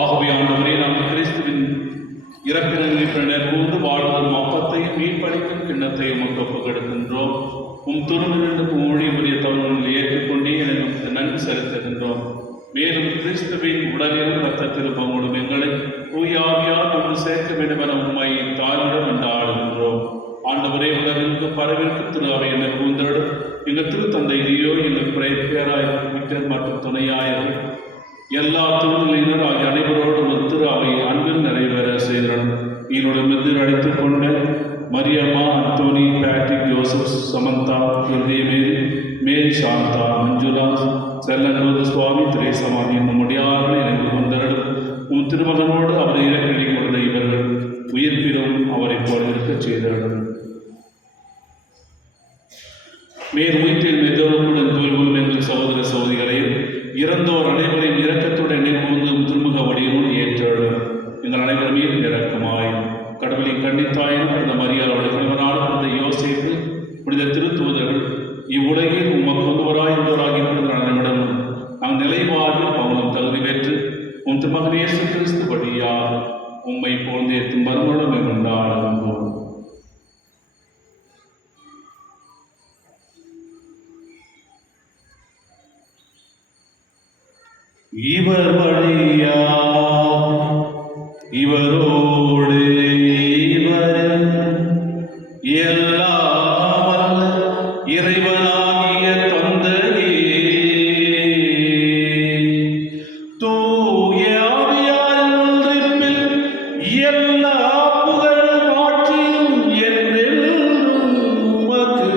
ஆகவே ஆண்டவரே, நாங்கள் கிறிஸ்துவின் இறப்பினை நினைவு வாழ்வதும் அப்பத்தையும் மீன்பளிக்கும் கிண்ணத்தையும் ஒப்புக் கொடுக்கின்றோம். உம் துருவிலிருந்து மொழி உரிய தவறுகளை ஏற்றுக்கொண்டே எனக்கு நன்கு செலுத்துகின்றோம். மேலும் கிறிஸ்துவின் உடலிலும் ரத்தத்திலும் பங்குடும் எங்களை தூயாவியால் ஒன்று சேர்க்க வேண்டும் என உண்மை தாயுடன் கொண்டாடுகின்றோம். ஆண்டவரே, உலகிற்கு பரவிற்கு திரு அவை என கூந்தோடும் எங்கள் திருத்தந்தை லியோ, எங்கள் பேராய் விட்டர் மற்றும் துணையாயர் எல்லா திருநிலையினர் ஆகிய அனைவரோடும் திரு அவை அன்பில் நிறைவேற செய்தனர். ஈரோடு மிருந்து அழைத்துக் கொண்ட Mariyamma, Anthony, Patrick, Joseph, Samantha, Mary, Mary Shantha, Manjula, Chellanur Swami, திரேசமாமி என்னும் முடியாமல் எனக்கு வந்தரும் உன் திருமகனோடு அவரை இறக்கி கொண்ட இவர்கள் உயிர்ப்பிலும் அவரை போல இருக்கச் செய்தார்கள். மேல் உயிர்ப்பில் மெதோருடன் தோல்வியும் எங்கள் சகோதர சகோதரிகளையும் இறந்தோர் அனைவரையும் இரக்கத்துடன் நினைவு திருமுக வடிவும் ஏற்றாடும். எங்கள் அனைவர் மீது இரக்கமாய் கடவுளின் கண்ணித்தாயினும் பிறந்த மரியாதை கிழவனாலும் பிறந்த யோசேப்பு புனித திருத்தூதர்கள் இவ்வுலகில் உமக்கு ஒருவராய் இருந்தவராகி அனைவரும் நாங்கள் நிலைவாழ்வில் பவனம் தகுதி பெற்று உன் திருமகன் இயேசு கிறிஸ்து வழியா உம்மை போன்றேற்றும் மறுமணம் கொண்டாடுகின்றோம். இவர் வழியா இவரோடு இவர் எல்லாம் இறைவனாகிய தந்தையே தூய ஆவியாரில் எல்லா புகழ் ஆட்சியும் என்றென்றும் உமக்கு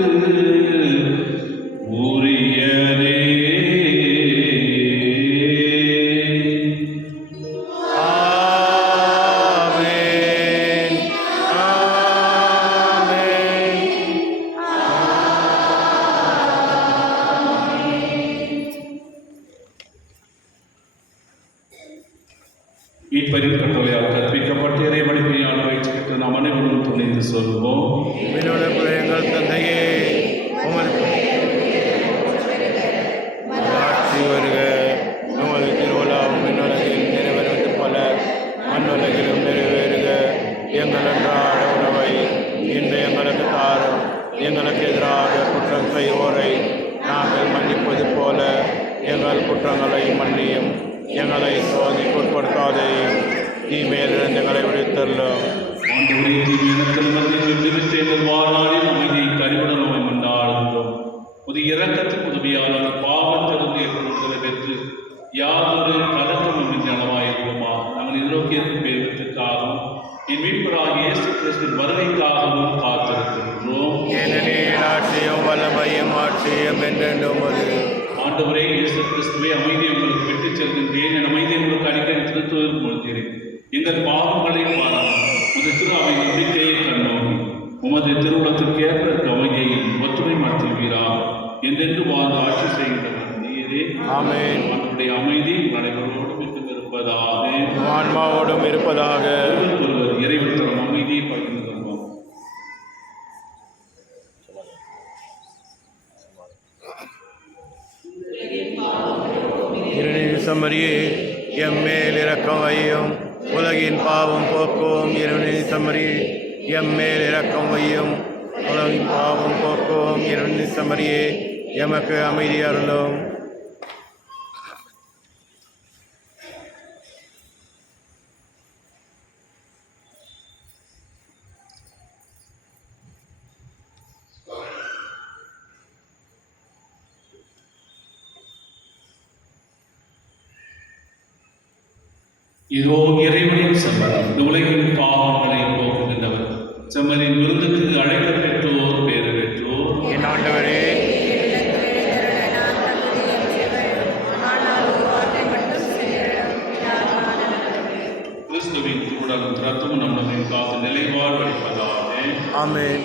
உரியதே. இப்பரின் கட்டளையால் கற்பிக்கப்பட்டு இறைவழிமையால் வைக்கப்பட்டு நாம் அனைவரும் துணிந்து சொல்வோம். எங்கள் தந்தையே, உமது ஆட்சி வருக, உமது திருவிழாவும் விண்ணுலகில் நிறைவேறுவது போல மண்ணுலகிலும் நிறைவேறுக. எங்கள் அன்றாட உணவை இன்று எங்களுக்கு தாரும். எங்களுக்கு எதிராக குற்றம் செய்வோரை நாங்கள் மன்னிப்பது போல எங்கள் குற்றங்களை மன்னியும். எங்களை சோதனைக்கு உட்படுத்தாதேயும், தீமையிலிருந்து எங்களை விடுத்தள்ளும். ஆண்டவரே, எங்கள் வாழ்நாளில் அமைதியை கருவுடன் நோய் கொண்டாடுகின்றோம். புதிய இரக்கத்துக்கு உதவியாளர் பாவத்திலிருந்து ஏற்படுவதை பெற்று யாதொரு கலக்கமும் அளவாயிருக்குமா நாங்கள் எதிர்நோக்கியிருக்கும் பேரத்திற்காகவும் என் மீட்பராகிய இயேசு கிறிஸ்துவின் வருகைக்காகவும் காத்திருக்கின்றோம். ஏனெனில் ஆட்சியும் வல்லமையும் ஆட்சியும் என்றென்றும் உமது. ஆண்டவரே, இயேசு கிறிஸ்துவே, அமைதியை உங்களுக்கு விட்டுச் செல்கின்றேன். என் அமைதியை உங்களுக்கு அடிக்கடி திருத்துவதற்கு கொடுக்கிறேன். எங்கள் பாவங்களை பாராமல் உமது திரு அவை நம்பிக்கையை கண்ணோக்கி உமது திருவுளத்திற்கு ஏற்ப அமைதியையும் ஒற்றுமை மாற்றுவீராக என்றென்று வாழ்ந்து ஆட்சி செய்கின்றனர் நீரே. ஆமென். அவருடைய அமைதி அனைவரோடும் இருப்பதாக, ஆன்மாவோடும் இருப்பதாக. ஒருவர் இறைவன் தரும் அமைதியை பகிர்ந்து கொள்வோம். சமரியே, எம்மேல் இரக்கம் வையும். உலகின் பாவம் போக்குவோம். இறைவனின் சமரியே, எம்மேல் இரக்கம் வையும். உலகின் பாவம் போக்குவோம். இறைவனின் சமரியே, எமக்கு அமைதி அருளும். இதோ இறைவனின் செம்மறி, இந்த உலகின் பாவங்களை போக்குகின்றவர். செம்மறின் விருந்துக்கு அழைக்க பெற்றோர் பேறு பெற்றோர். என் ஆண்டவரே, எங்களுக்காக நிலைவாழ்வு அளிப்பதாக. ஆமென்.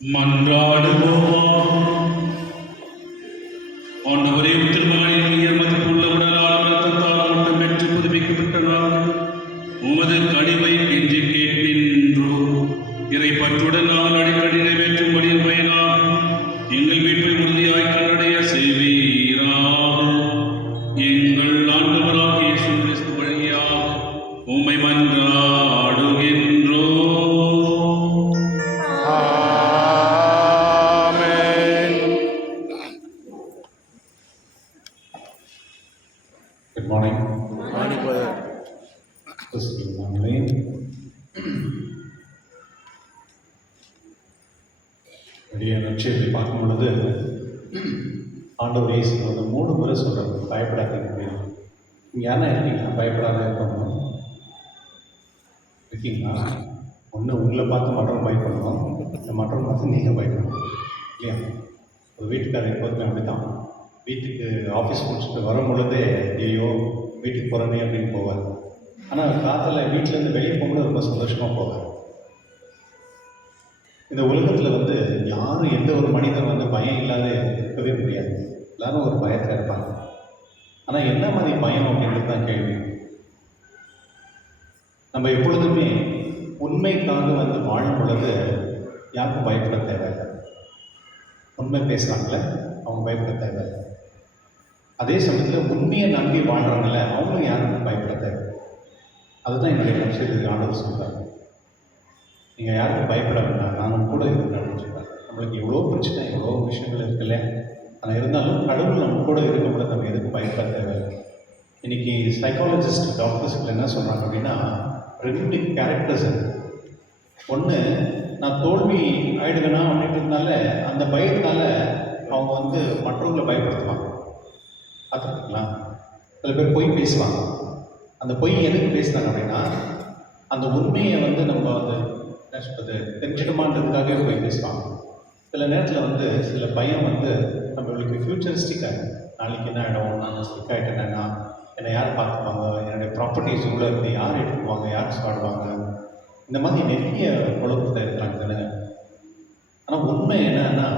மன்றாடுவோம். ஆண்டவரே, திருமகனின் உயர் மதிப்புள்ள உடலாலும் இரத்தத்தாலும் மட்டும் பெற்று புதுப்பிக்கப்பட்ட நாங்கள் உமது கனிவை கெஞ்சி கேட்கின்றோம். இறை பற்றுடன் நாங்கள் அடிக்கடி நிறைவேற்றும்படியின் பயனாக எங்கள் மீட்பை உறுதியாய் கண்டடைய செய்வீராக. எங்கள் ஆண்டவராகிய இயேசு கிறிஸ்து வழியாக உம்மை மன்றாடுகின்றோம். ஆமென். Good morning. மன்னிப்பது. கிறிஸ்துவினாலே வெளியே நற்செய்தி பார்க்கும் பொழுது ஆண்டவர் இயேசு வந்து 3 முறை சொல்கிறார், பயப்படாதீங்க. நீங்கள் யாரா இருக்கீங்களா? பயப்படாத இருக்கணும் இருக்கீங்களா? ஒன்று உங்களை பார்த்து மற்றவங்க பயப்படணும், இல்லை மற்றவங்க பார்த்து நீங்கள் பயப்படணும், இல்லையா? ஒரு வீட்டுக்காரர் எப்போதுமே அப்படி தான். வீட்டுக்கு ஆஃபீஸ் முடிச்சுட்டு வரும் பொழுதே ஐயோ வீட்டுக்கு போகிறேனே அப்படின்னு போவார். ஆனால் காத்தில் வீட்டிலேருந்து வெளியே போகும்போது ரொம்ப சந்தோஷமாக போவார். இந்த உலகத்தில் வந்து யாரும் எந்த ஒரு மனிதன் வந்து பயம் இல்லாத இருக்கவே முடியாது. எல்லாரும் ஒரு பயத்தில் இருப்பாங்க. ஆனால் என்ன மாதிரி பயம் அப்படின்றது தான் கேள்வி. நம்ம எப்பொழுதுமே உண்மைக்காக வந்து வாழும் பொழுது யாருக்கும் பயப்பட தேவையில்லை. உண்மை பேசுகிறாங்களே அவங்க பயப்பட தேவையில்லை. அதே சமயத்தில் உண்மையை நம்பி வாழ்கிறாங்களே அவங்களும் யாருக்கும் பயப்பட தேவை. அதுதான் என்னுடைய நட்சத்திரத்துக்கு ஆண்டவர் சொல்கிறார். நீங்கள் யாருக்கும் பயப்பட வேண்டாம், நானும் கூட இருக்கிறேன் அப்படின்னு சொல்கிறார். நம்மளுக்கு எவ்வளோ பிரச்சனை, எவ்வளோ விஷயங்கள் இருக்குல்ல. ஆனால் இருந்தாலும் கடவுள் நம்ம கூட இருக்கும்போது நம்ம எதுக்கும் பயப்பட தேவையில்லை. இன்றைக்கி சைக்காலஜிஸ்ட் டாக்டர்ஸ்க்கு என்ன சொல்கிறாங்க அப்படின்னா 2 கேரக்டர்ஸ் இருக்குது. ஒன்று, நான் தோல்வி ஆயிடுவேனா அப்படின்றதுனால அந்த பயத்தினால அவங்க வந்து மற்றவங்களை பயப்படுத்துவாங்க. பார்த்துருக்கீங்களா? சில பேர் பொய் பேசுவாங்க. அந்த பொய் எதுக்கு பேசுனாங்க அப்படின்னா அந்த உண்மையை வந்து நம்ம வந்து என்ன சொல்கிறது தெரிஞ்சிடுமான்றதுக்காகவே பொய் பேசுவாங்க. சில நேரத்தில் வந்து சில பயம் வந்து நம்மளுக்கு ஃப்யூச்சரிஸ்டிக்காக, நாளைக்கு என்ன ஆகிடும், நான் ஸ்டிக் ஆகிட்டேன்னா என்னை யார் பார்த்துப்பாங்க, என்னுடைய ப்ராப்பர்ட்டிஸ் உள்ள இருந்து யார் எடுத்துக்குவாங்க, யார் சாடுவாங்க, இந்த மாதிரி நிறைய குழப்பத்தில் இருக்கிறாங்க தானே. ஆனால் உண்மை என்னன்னா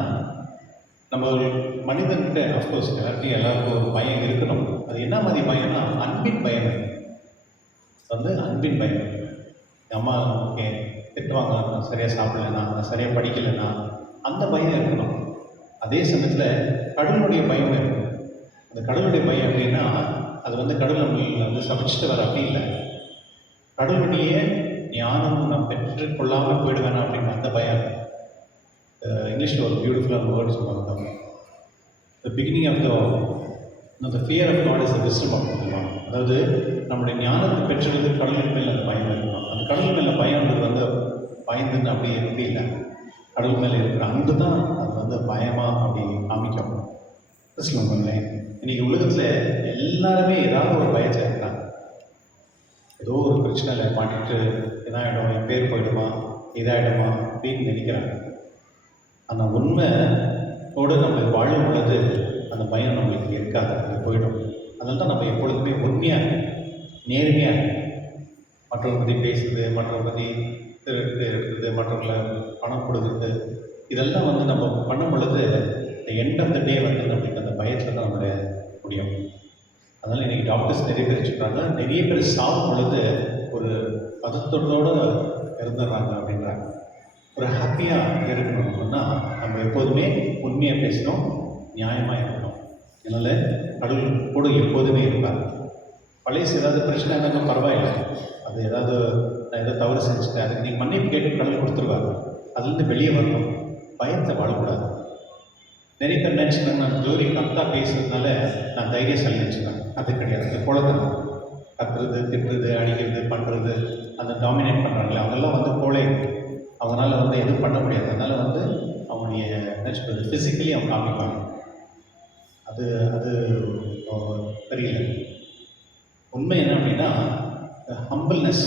நம்ம ஒரு மனிதன்கிட்ட அஃப்கோர்ஸ் எல்லாருக்கும் ஒரு பயம் இருக்கணும். அது என்ன மாதிரி பயம்னா அன்பின் பயம். வந்து அன்பின் பயம். அம்மா ஓகே திட்டுவாங்க, நான் சரியாக சாப்பிடலைன்னா, நான் சரியாக படிக்கலைன்னா அந்த பயம் இருக்கணும். அதே சமயத்தில் கடவுளுடைய பயம் இருக்கும். அந்த கடவுளுடைய பயம் எப்படின்னா அது வந்து கடவுள் நம்ம வந்து சமைச்சிட்டு வர அப்படி இல்லை. கடவுளுடைய ஞானம் நான் பெற்றுக்கொள்ளாமல் போயிடுவேனா அப்படின்னு அந்த பயம். இங்கிலீஷில் ஒரு பியூட்டிஃபுல்லான வேர்ட் சொல்லுவாங்க, the beginning of the fear of God is the wisdom of சொல்லுவாங்க. அதாவது நம்முடைய ஞானத்தை பெற்றது கடவுளின் மேல் அந்த பயம் இருக்கணும். அந்த கடவுள் மேலே பயம்ன்றது வந்து பயந்துன்னு அப்படி எப்படி இல்லை, கடவுள் மேலே இருக்கிற அன்பு தான் அது வந்து பயமாக அப்படி காமிக்கும். சொல்லுவாங்களே, இன்றைக்கி உலகத்தில் எல்லாருமே ஏதாவது ஒரு பயத்தில் இருக்கிறாங்க. ஏதோ ஒரு பிரச்சனையில் மாட்டிட்டு எதாகிடும், என் பேர் போயிடுமா, இதாகிடுமா அப்படின்னு நினைக்கிறாங்க. ஆனால் உண்மையோடு நம்ம வாழும் பொழுது அந்த பயம் நம்மளுக்கு இருக்காது, அது போயிடும். அதனால தான் நம்ம எப்பொழுதுமே உண்மையாக நேர்மையாக மற்றவங்க பற்றி பேசுறது, மற்றவங்க பற்றி திருட்டு எடுக்கிறது, மற்றவங்களை பணம் கொடுக்குறது, இதெல்லாம் வந்து நம்ம பண்ணும் பொழுது எண்ட் ஆஃப் த டே வந்து நம்மளுக்கு அந்த பயத்தில் தான் நம்மளுடைய முடியும். அதனால் இன்றைக்கி டாக்டர்ஸ் நிறைய பேர் சொல்கிறாங்க, நிறைய பேர் சாகும் பொழுது ஒரு பதத்தோடு இறந்துடுறாங்க அப்படின்றாங்க. ஒரு ஹாப்பியாக இருக்கணும் அப்படின்னா நம்ம எப்போதுமே உண்மையாக பேசணும், நியாயமாக இருக்கணும். அதனால் கடவுள் கூட எப்போதுமே இருப்பார். பழைய ஏதாவது பிரச்சனை இருந்தாலும் பரவாயில்லை, அது ஏதாவது நான் ஏதோ தவறு செஞ்சுட்டேன், அதுக்கு நீங்கள் மன்னிப்பு கேட்டு கடவுள் கொடுத்துருவார். அதுலேருந்து வெளியே வரணும், பயத்தை வாழக்கூடாது. நிறைய பேர் நினச்சினாங்க நான் ஜோரி கரெக்டாக பேசுறதுனால நான் தைரியசாலி நினச்சினேன். அது கிடையாது. அது குழந்தைங்க கத்துறது, திட்டுறது, அடிக்கிறது, பண்ணுறது, அந்த டாமினேட் பண்ணுறாங்களே அவங்கெல்லாம் வந்து கோழை. அவங்களால வந்து எதுவும் பண்ண முடியாது. அதனால் வந்து அவங்களுடைய என்ன சொல்கிறது ஃபிசிக்கலி அவங்க காமிப்பாங்க. அது அது தெரியல. உண்மை என்ன அப்படின்னா ஹம்பிள்னஸ்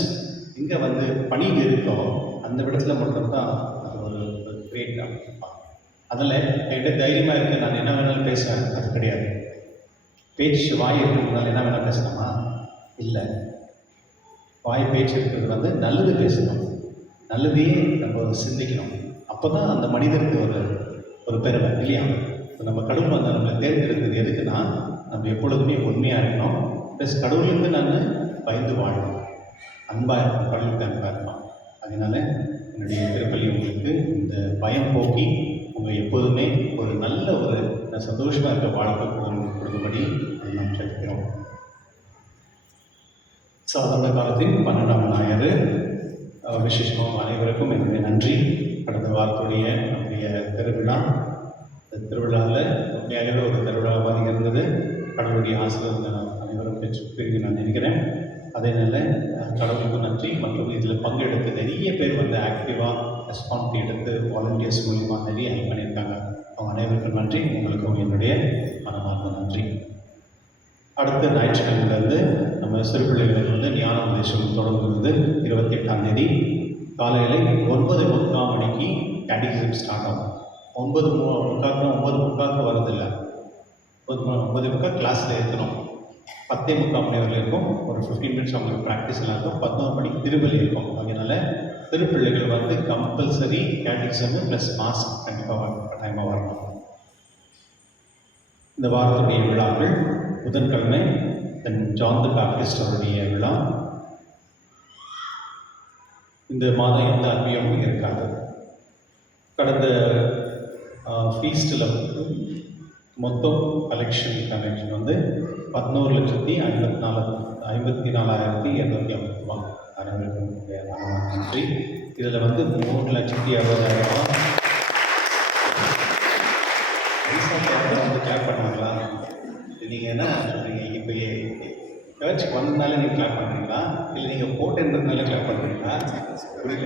எங்கே வந்து பணிவு இருக்கோ அந்த இடத்துல மட்டும்தான் அது ஒரு கிரேட் அப்படின்பாங்க. அதில் என்கிட்ட தைரியமாக இருக்குது, நான் என்ன வேணாலும் பேசுவேன், அது கிடையாது. பேச்சு வாய் இருக்கிறதுனால என்ன வேணால் பேசலாமா? இல்லை. வாய் பேச்சு இருக்கிறது வந்து நல்லது பேசணும், நல்லதையே நம்ம சிந்திக்கணும். அப்போ அப்போ தான் அந்த மனிதருக்கு ஒரு ஒரு பெருமை இல்லையா? இப்போ நம்ம கடவுள் வந்து நம்மளை தேர்ந்தெடுக்கிறது எதுக்குன்னா, நம்ம எப்பொழுதுமே உண்மையாக இருக்கணும், ப்ளஸ் கடவுளுக்கு நான் பயந்து வாழணும், அன்பாக இருக்கணும், கடவுளுக்கு அன்பாக இருக்கணும். அதனால என்னுடைய திருப்பலி உங்களுக்கு இந்த பயம் போக்கி உங்கள் எப்போதுமே ஒரு நல்ல ஒரு சந்தோஷமாக இருக்க வாழ்க்கை கொடுக்கும்படி நாம் கேட்கிறோம். சாதாரண காலத்தின் 12ஆம் ஞாயிறு விசேஷமாக அனைவருக்கும் என்னுடைய நன்றி. கடந்த வாரத்துடைய நம்முடைய திருவிழா, இந்த திருவிழாவில் உண்மையாகவே ஒரு திருவிழாவாக இருந்தது. கடவுளுடைய ஆசீர்வாதம் அனைவரும் பெற்று நான் நினைக்கிறேன். அதனால கடவுளுக்கும் நன்றி. மற்றும் இதில் பங்கெடுத்து நிறைய பேர் வந்து ஆக்டிவாக ரெஸ்பான்ஸ் எடுத்து வாலண்டியர்ஸ் மூலிமா நிறைய ஹெல்ப் பண்ணியிருக்காங்க. அவங்க அனைவருக்கும் நன்றி. உங்களுக்கும் என்னுடைய மனமார்ந்த நன்றி. அடுத்த ஞாயிற்றுக்கிழமையிலேருந்து நம்ம சிறுபிள்ளைகளுக்கு வந்து ஞான உபதேசம் தொடங்குகிறது. 28ஆம் தேதி காலையில் 9:45 மணிக்கு கேட்டகிசம் ஸ்டார்ட் ஆகும். 9:45 வரதில்லை, 9:45 கிளாஸில் இருக்கணும். 10:45 மணி வரையில் இருக்கும். ஒரு 15 மினிட்ஸ் அவங்களுக்கு ப்ராக்டிஸ் எல்லாம் இருக்கும். 11 மணிக்கு திருப்பலி இருக்கும். அதனால் திருப்பிள்ளைகள் வந்து கம்பல்சரி கேட்டகிசம் ப்ளஸ் மாஸ்க் கட்டாயமாக வரணும். இந்த வாரத்துடைய விழாக்கள் புதன்கிழமை ஜான் தி பேப்டிஸ்ட் அவருடைய விழா. இந்த மாதம் எந்த அன்பியமும் இருக்காது. கடந்த ஃபீஸ்டில் வந்து மொத்தம் கலெக்ஷன் வந்து 11,54,250 ரூபா. அனைவருக்கும் நன்றி. இதில் வந்து 3,60,000 வந்து கிளாப் பண்ணுவாங்களா? நீங்கள் என்ன சொல்கிறீங்க? இப்போ சர்ச்சுக்கு வந்ததுனால நீங்கள் கிளாப் பண்ணுறீங்களா, இல்லை நீங்கள் போட்டுன்றதுனால கிளாப் பண்ணுறீங்களா? புரியல.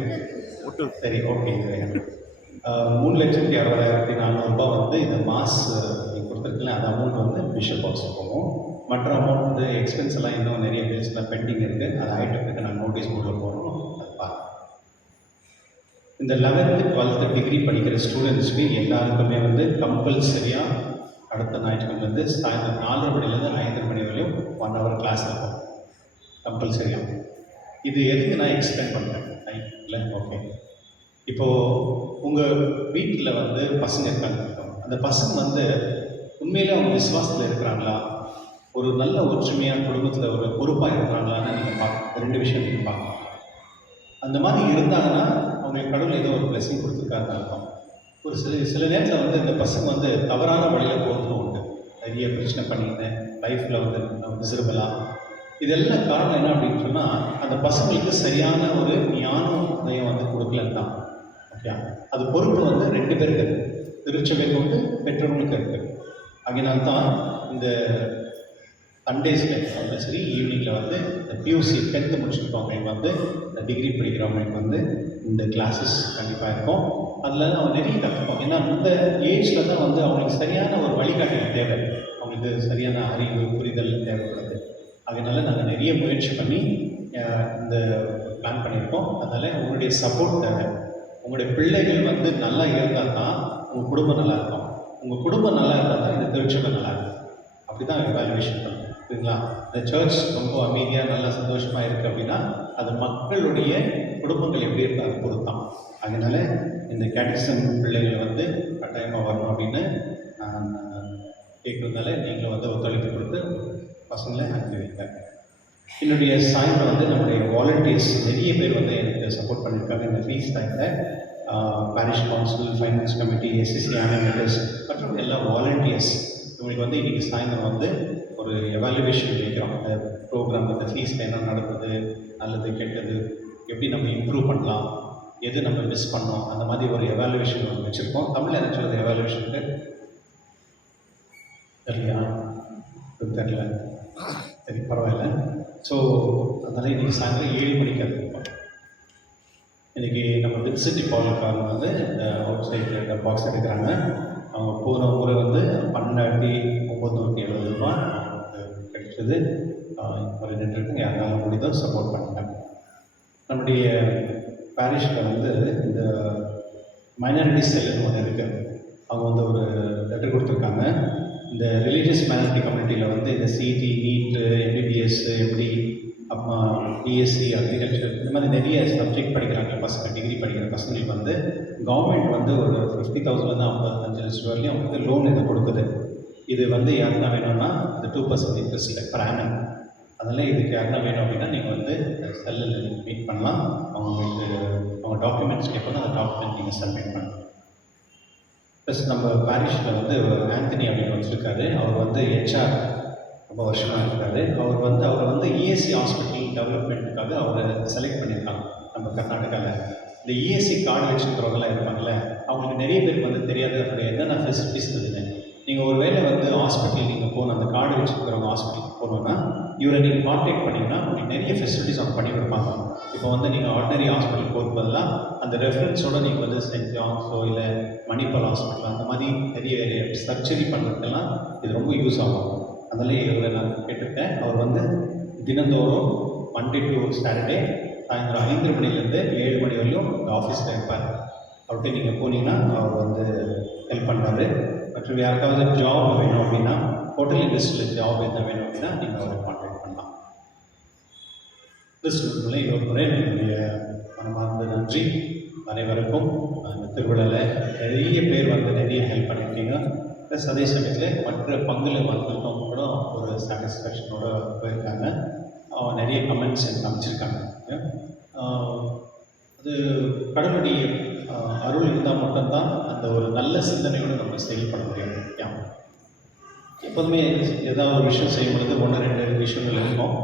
சரி, ஓகே. 3,60,400 ரூபா வந்து இந்த மாஸ் கொடுத்துருக்கல, அந்த அமௌண்ட் வந்து பிஷப் ஹவுஸுக்கு போகும். மற்ற அமௌண்ட் வந்து எக்ஸ்பென்ஸ் எல்லாம் இன்னும் நிறைய பில்ஸ்லாம் பெண்டிங் இருக்குது. அது ஐட்டத்துக்கு நான் நோட்டீஸ் போர்டில் போடணும். அது பார்த்து இந்த 11th 12th டிகிரி படிக்கிற ஸ்டூடெண்ட்ஸ்க்கு எல்லாருக்குமே வந்து கம்பல்சரியாக அடுத்த ஞாயிற்றுக்கிழமை வந்து சாயந்தரம் 4:30 மணிலேருந்து 5:30 மணி வரையும் 1 hour கிளாஸ் இருக்கும் கம்பல்சரியாக. இது எதுக்கு நான் எக்ஸ்பிளைன் பண்ணுறேன் இல்லை? ஓகே. இப்போது உங்கள் வீட்டில் வந்து பசங்க இருக்காங்க. அந்த பசங்க வந்து உண்மையிலே அவங்க விசுவாசத்தில் இருக்கிறாங்களா, ஒரு நல்ல ஒற்றுமையாக குடும்பத்தில் ஒரு பொறுப்பாக இருக்கிறாங்களான்னு நீங்கள் பார்க்கணும். 2 விஷயம் நீங்கள் பார்க்கணும். அந்த மாதிரி இருந்தாங்கன்னா அவங்களுக்கு கடவுள் ஏதோ ஒரு பிளஸிங் கொடுத்துருக்காருன்னு அர்த்தம். ஒரு சில நேரத்தில் வந்து இந்த பசங்க வந்து தவறான வழியில் போகிறதும் உண்டு. நிறைய பிரச்சனை பண்ணிட்டு லைஃப்பில் வந்து மிசரபிளாக. இதெல்லாம் காரணம் என்ன அப்படின்னு சொன்னால், அந்த பசங்களுக்கு சரியான ஒரு ஞானோதயம் வந்து கொடுக்கலன்னு தான். ஓகே, அது பொறுப்பு வந்து 2 பேருக்கு இருக்குது. திருச்சபைக்கு வந்து பெற்றோர்களுக்கு இருக்குது. அதனால்தான் இந்த சண்டேஸில் கம்பல்சரி ஈவினிங்கில் வந்து இந்த பியூசி 10th முடிச்சுருக்கவங்களுக்கு வந்து இந்த டிகிரி படிக்கிறவங்களுக்கு வந்து இந்த கிளாஸஸ் கண்டிப்பாக இருக்கும். அதில் அவங்க நிறைய கற்றுப்போம். ஏன்னா இந்த ஏஜில் தான் வந்து அவங்களுக்கு சரியான ஒரு வழிகாட்டல் தேவை, அவங்களுக்கு சரியான அறிவு புரிதல் தேவைப்படுது. அதனால நாங்கள் நிறைய முயற்சி பண்ணி இந்த பிளான் பண்ணியிருக்கோம். அதனால் உங்களுடைய சப்போர்ட் தேவை. உங்களுடைய பிள்ளைகள் வந்து நல்லா இருந்தால் தான் உங்கள் குடும்பம் நல்லா இருக்கும். உங்கள் குடும்பம் நல்லா இருந்தால் தான் இந்த திருச்சபை நல்லா இருக்கும். அப்படி தான் எவாலுவேஷன் பண்ணுவோம். சரிங்களா? இந்த சர்ச் ரொம்ப அமைதியாக நல்லா சந்தோஷமாக இருக்குது அப்படின்னா அது மக்களுடைய குடும்பங்கள் எப்படி இருக்குது அது பொறுத்தான். அதனால இந்த கேட்டிசம் பிள்ளைகளை வந்து கட்டாயமாக வரணும் அப்படின்னு நான் கேட்குறதுனால நீங்களும் வந்து ஒத்துழைப்பு கொடுத்து பசங்களை அனுப்பி வைங்க. என்னுடைய சாயந்தரம் வந்து நம்முடைய வாலண்டியர்ஸ் நிறைய பேர் வந்து எனக்கு சப்போர்ட் பண்ணியிருக்காங்க. இந்த ஃபீஸ் டைமில் parish council, finance committee, SCC animators மற்றும் எல்லா வாலண்டியர்ஸ் இவங்களுக்கு வந்து இன்றைக்கி சாயந்தரம் வந்து ஒரு எவாலுவேஷன் வைக்கிறோம். அந்த ப்ரோக்ராம் இந்த ஃபீஸில் என்ன நடக்குது, நல்லது கெட்டது, எப்படி நம்ம இம்ப்ரூவ் பண்ணலாம், எது நம்ம மிஸ் பண்ணோம், அந்த மாதிரி ஒரு எவாலுவேஷன் வச்சுருக்கோம். தமிழில் என்ன சொல்கிறது எவாலுவேஷனுக்கு தெரியலையா? தெரியல, சரி பரவாயில்ல. ஸோ அதனால் இன்றைக்கி சாயந்தரம் 7 மணிக்கு இருப்போம். இன்றைக்கி நம்ம பிக் சிட்டி பாலுக்காரங்க வந்து இந்த அவுட் சைடில் பாக்ஸ் எடுக்கிறாங்க. அவங்க போகிற முறை வந்து 12,970 ரூபா கிடைச்சது. ஒரு 2 இருக்குங்க, யாராலும் முடிதோ சப்போர்ட் பண்ணுறாங்க. நம்முடைய பாரிஷில் வந்து இந்த மைனாரிட்டி செல்லுன்னு ஒன்று இருக்குது. அவங்க வந்து ஒரு லெட்டர் கொடுத்துருக்காங்க. இந்த ரிலீஜியஸ் மைனாரிட்டி கம்யூனிட்டியில் வந்து இந்த சிடி, நீட்டு, எம்பிபிஎஸ், எப்படி பிஎஸ்சி அக்ரிகல்ச்சர் இந்த மாதிரி நிறைய சப்ஜெக்ட் படிக்கிறாங்க பசங்க, டிகிரி படிக்கிற பசங்களுக்கு வந்து கவர்மெண்ட் வந்து ஒரு 50,000லேருந்து 55 லட்சம் வரையும் அவங்களுக்கு லோன் இதை கொடுக்குது. இது வந்து யாருன்னா வேணும்னா அது 2% இன்ட்ரெஸ்ட்டில் per annum. அதனால் இதுக்கு யாருன்னா வேணும் அப்படின்னா நீங்கள் வந்து செல்லில் மீட் பண்ணலாம். அவங்களுக்கு அவங்க டாக்குமெண்ட்ஸ் கேட்பாங்க, அந்த டாக்குமெண்ட் நீங்கள் சப்மிட் பண்ணலாம். ப்ளஸ் நம்ம பாரிஷில் வந்து ஆந்தனி அப்படின்னு வச்சுருக்காரு. அவர் வந்து HR ரொம்ப வருஷமாக இருக்காரு. அவரை வந்து இஎஸ்சி ஹாஸ்பிட்டல் டெவலப்மெண்ட்டுக்காக அவரை செலக்ட் பண்ணியிருக்காங்க நம்ம கர்நாடகாவில். இந்த இஎஸ்சி கார்டு வச்சுருக்கிறவங்களாம் இருப்பாங்கள்ல, அவங்களுக்கு நிறைய பேருக்கு வந்து தெரியாது அதோடைய என்னென்ன ஃபெசிலிட்டிஸ் இருக்குதுன்னு. நீங்கள் ஒரு வேளை வந்து ஹாஸ்பிட்டல் நீங்கள் போகணும், அந்த கார்டு வச்சுருக்கிறவங்க ஹாஸ்பிட்டலுக்கு போகணுன்னா இவரை நீங்கள் கான்டாக்ட் பண்ணிங்கன்னா உங்களுக்கு நிறைய ஃபெசிலிட்டிஸ் அவங்க பண்ணி கொடுப்பாங்க. இப்போ வந்து நீங்கள் ஆர்டினரி ஹாஸ்பிட்டல் போகிறது பதிலாக அந்த ரெஃபரன்ஸோடு நீங்கள் வந்து சென்ட் ஜான்ஸோ இல்லை மணிப்பால் ஹாஸ்பிட்டல் அந்த மாதிரி நிறைய சர்ஜரி பண்ணுறதுக்கெல்லாம் இது ரொம்ப யூஸ் ஆகும். அதனால இவரை நான் கேட்டிருக்கேன். அவர் வந்து தினந்தோறும் மண்டே டு சாட்டர்டே சாயந்தரம் 5 மணிலேருந்து 7 மணி வரையும் இந்த ஆஃபீஸில் இருப்பார். அவர்கிட்ட நீங்கள் போனீங்கன்னா அவர் வந்து ஹெல்ப் பண்ணுவார். மற்றும் யாருக்காவது ஜாப் வேணும் அப்படின்னா, ஹோட்டல் இண்டஸ்ட்ரியில் ஜாப் எதுனா வேணும் அப்படின்னா நீங்கள் அவரை கான்டாக்ட் பண்ணலாம். கிறிஸ்துவர்களை இன்னொரு முறை என்னுடைய மனமார்ந்த நன்றி அனைவருக்கும். அந்த திருவிழாவில் நிறைய பேர் வந்து நிறைய ஹெல்ப் பண்ணியிருக்கீங்க. ப்ளஸ் அதே சமயத்தில் மற்ற பங்கில் வந்திருக்கவங்க கூட ஒரு சாட்டிஸ்ஃபேக்ஷனோடு போயிருக்காங்க. நிறைய கமெண்ட்ஸ் எனக்கு அமைச்சிருக்காங்க. அது கடவுளுடைய அருள் இருந்தால் மட்டும்தான் அந்த ஒரு நல்ல சிந்தனையோடு நம்ம செயல்பட முடியும். எப்போதுமே ஏதாவது ஒரு விஷயம் செய்யும் பொழுது 1-2 விஷயங்கள் இருக்கும்.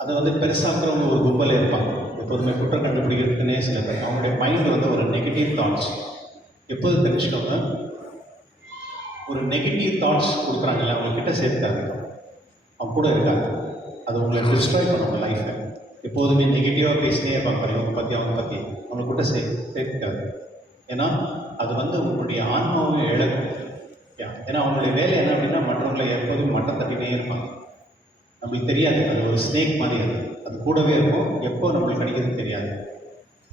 அதை வந்து பெருசாக்குறவங்க ஒரு கும்பலே இருப்பாங்க. எப்போதுமே குற்றம் கண்டுபிடிக்கிறதுக்குன்னே சில பேர் அவங்களுடைய மைண்டில் வந்து ஒரு நெகட்டிவ் தாட்ஸ் எப்போது தெரிஞ்சுக்கோங்க. ஒரு நெகட்டிவ் தாட்ஸ் கொடுக்குறாங்கல்ல, அவங்கக்கிட்ட சேர்த்துக்காது, அவங்க கூட இருக்காது. அது உங்களை டிஸ்ட்ராய் பண்ணும் உங்கள் லைஃப்பை. எப்போதுமே நெகட்டிவாக பேசினே பார்ப்பாங்க, இவங்க பற்றி அவங்க பற்றி அவங்களை கூட சேர்த்துக்காது. ஏன்னா அது வந்து உங்களுடைய ஆன்மாவை இழக்கும். ஏன்னா அவங்களுடைய வேலை என்ன அப்படின்னா மற்றவங்களை எப்போதும் மட்டம் தட்டினே இருப்பாங்க. நம்மளுக்கு தெரியாது, அது ஒரு ஸ்னேக் மாதிரி அது கூடவே இருக்கும். எப்போ நம்மளுக்கு கிடைக்கிறது தெரியாது.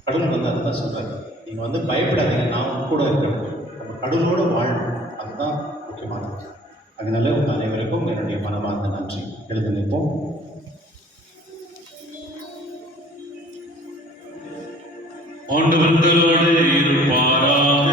கடவுள் வந்து அதுதான் சொல்கிறாரு, நீங்கள் வந்து பயப்படாதீங்க, நான் கூட இருக்கிறேன். நம்ம கடவுளோடு வாழணும், அதுதான் முக்கியமானது. அதனால உங்கள் அனைவருக்கும் என்னுடைய மனமார்ந்த நன்றி. எழுந்து நிற்போம். ஆண்டவர்களோடு இருப்பாராக.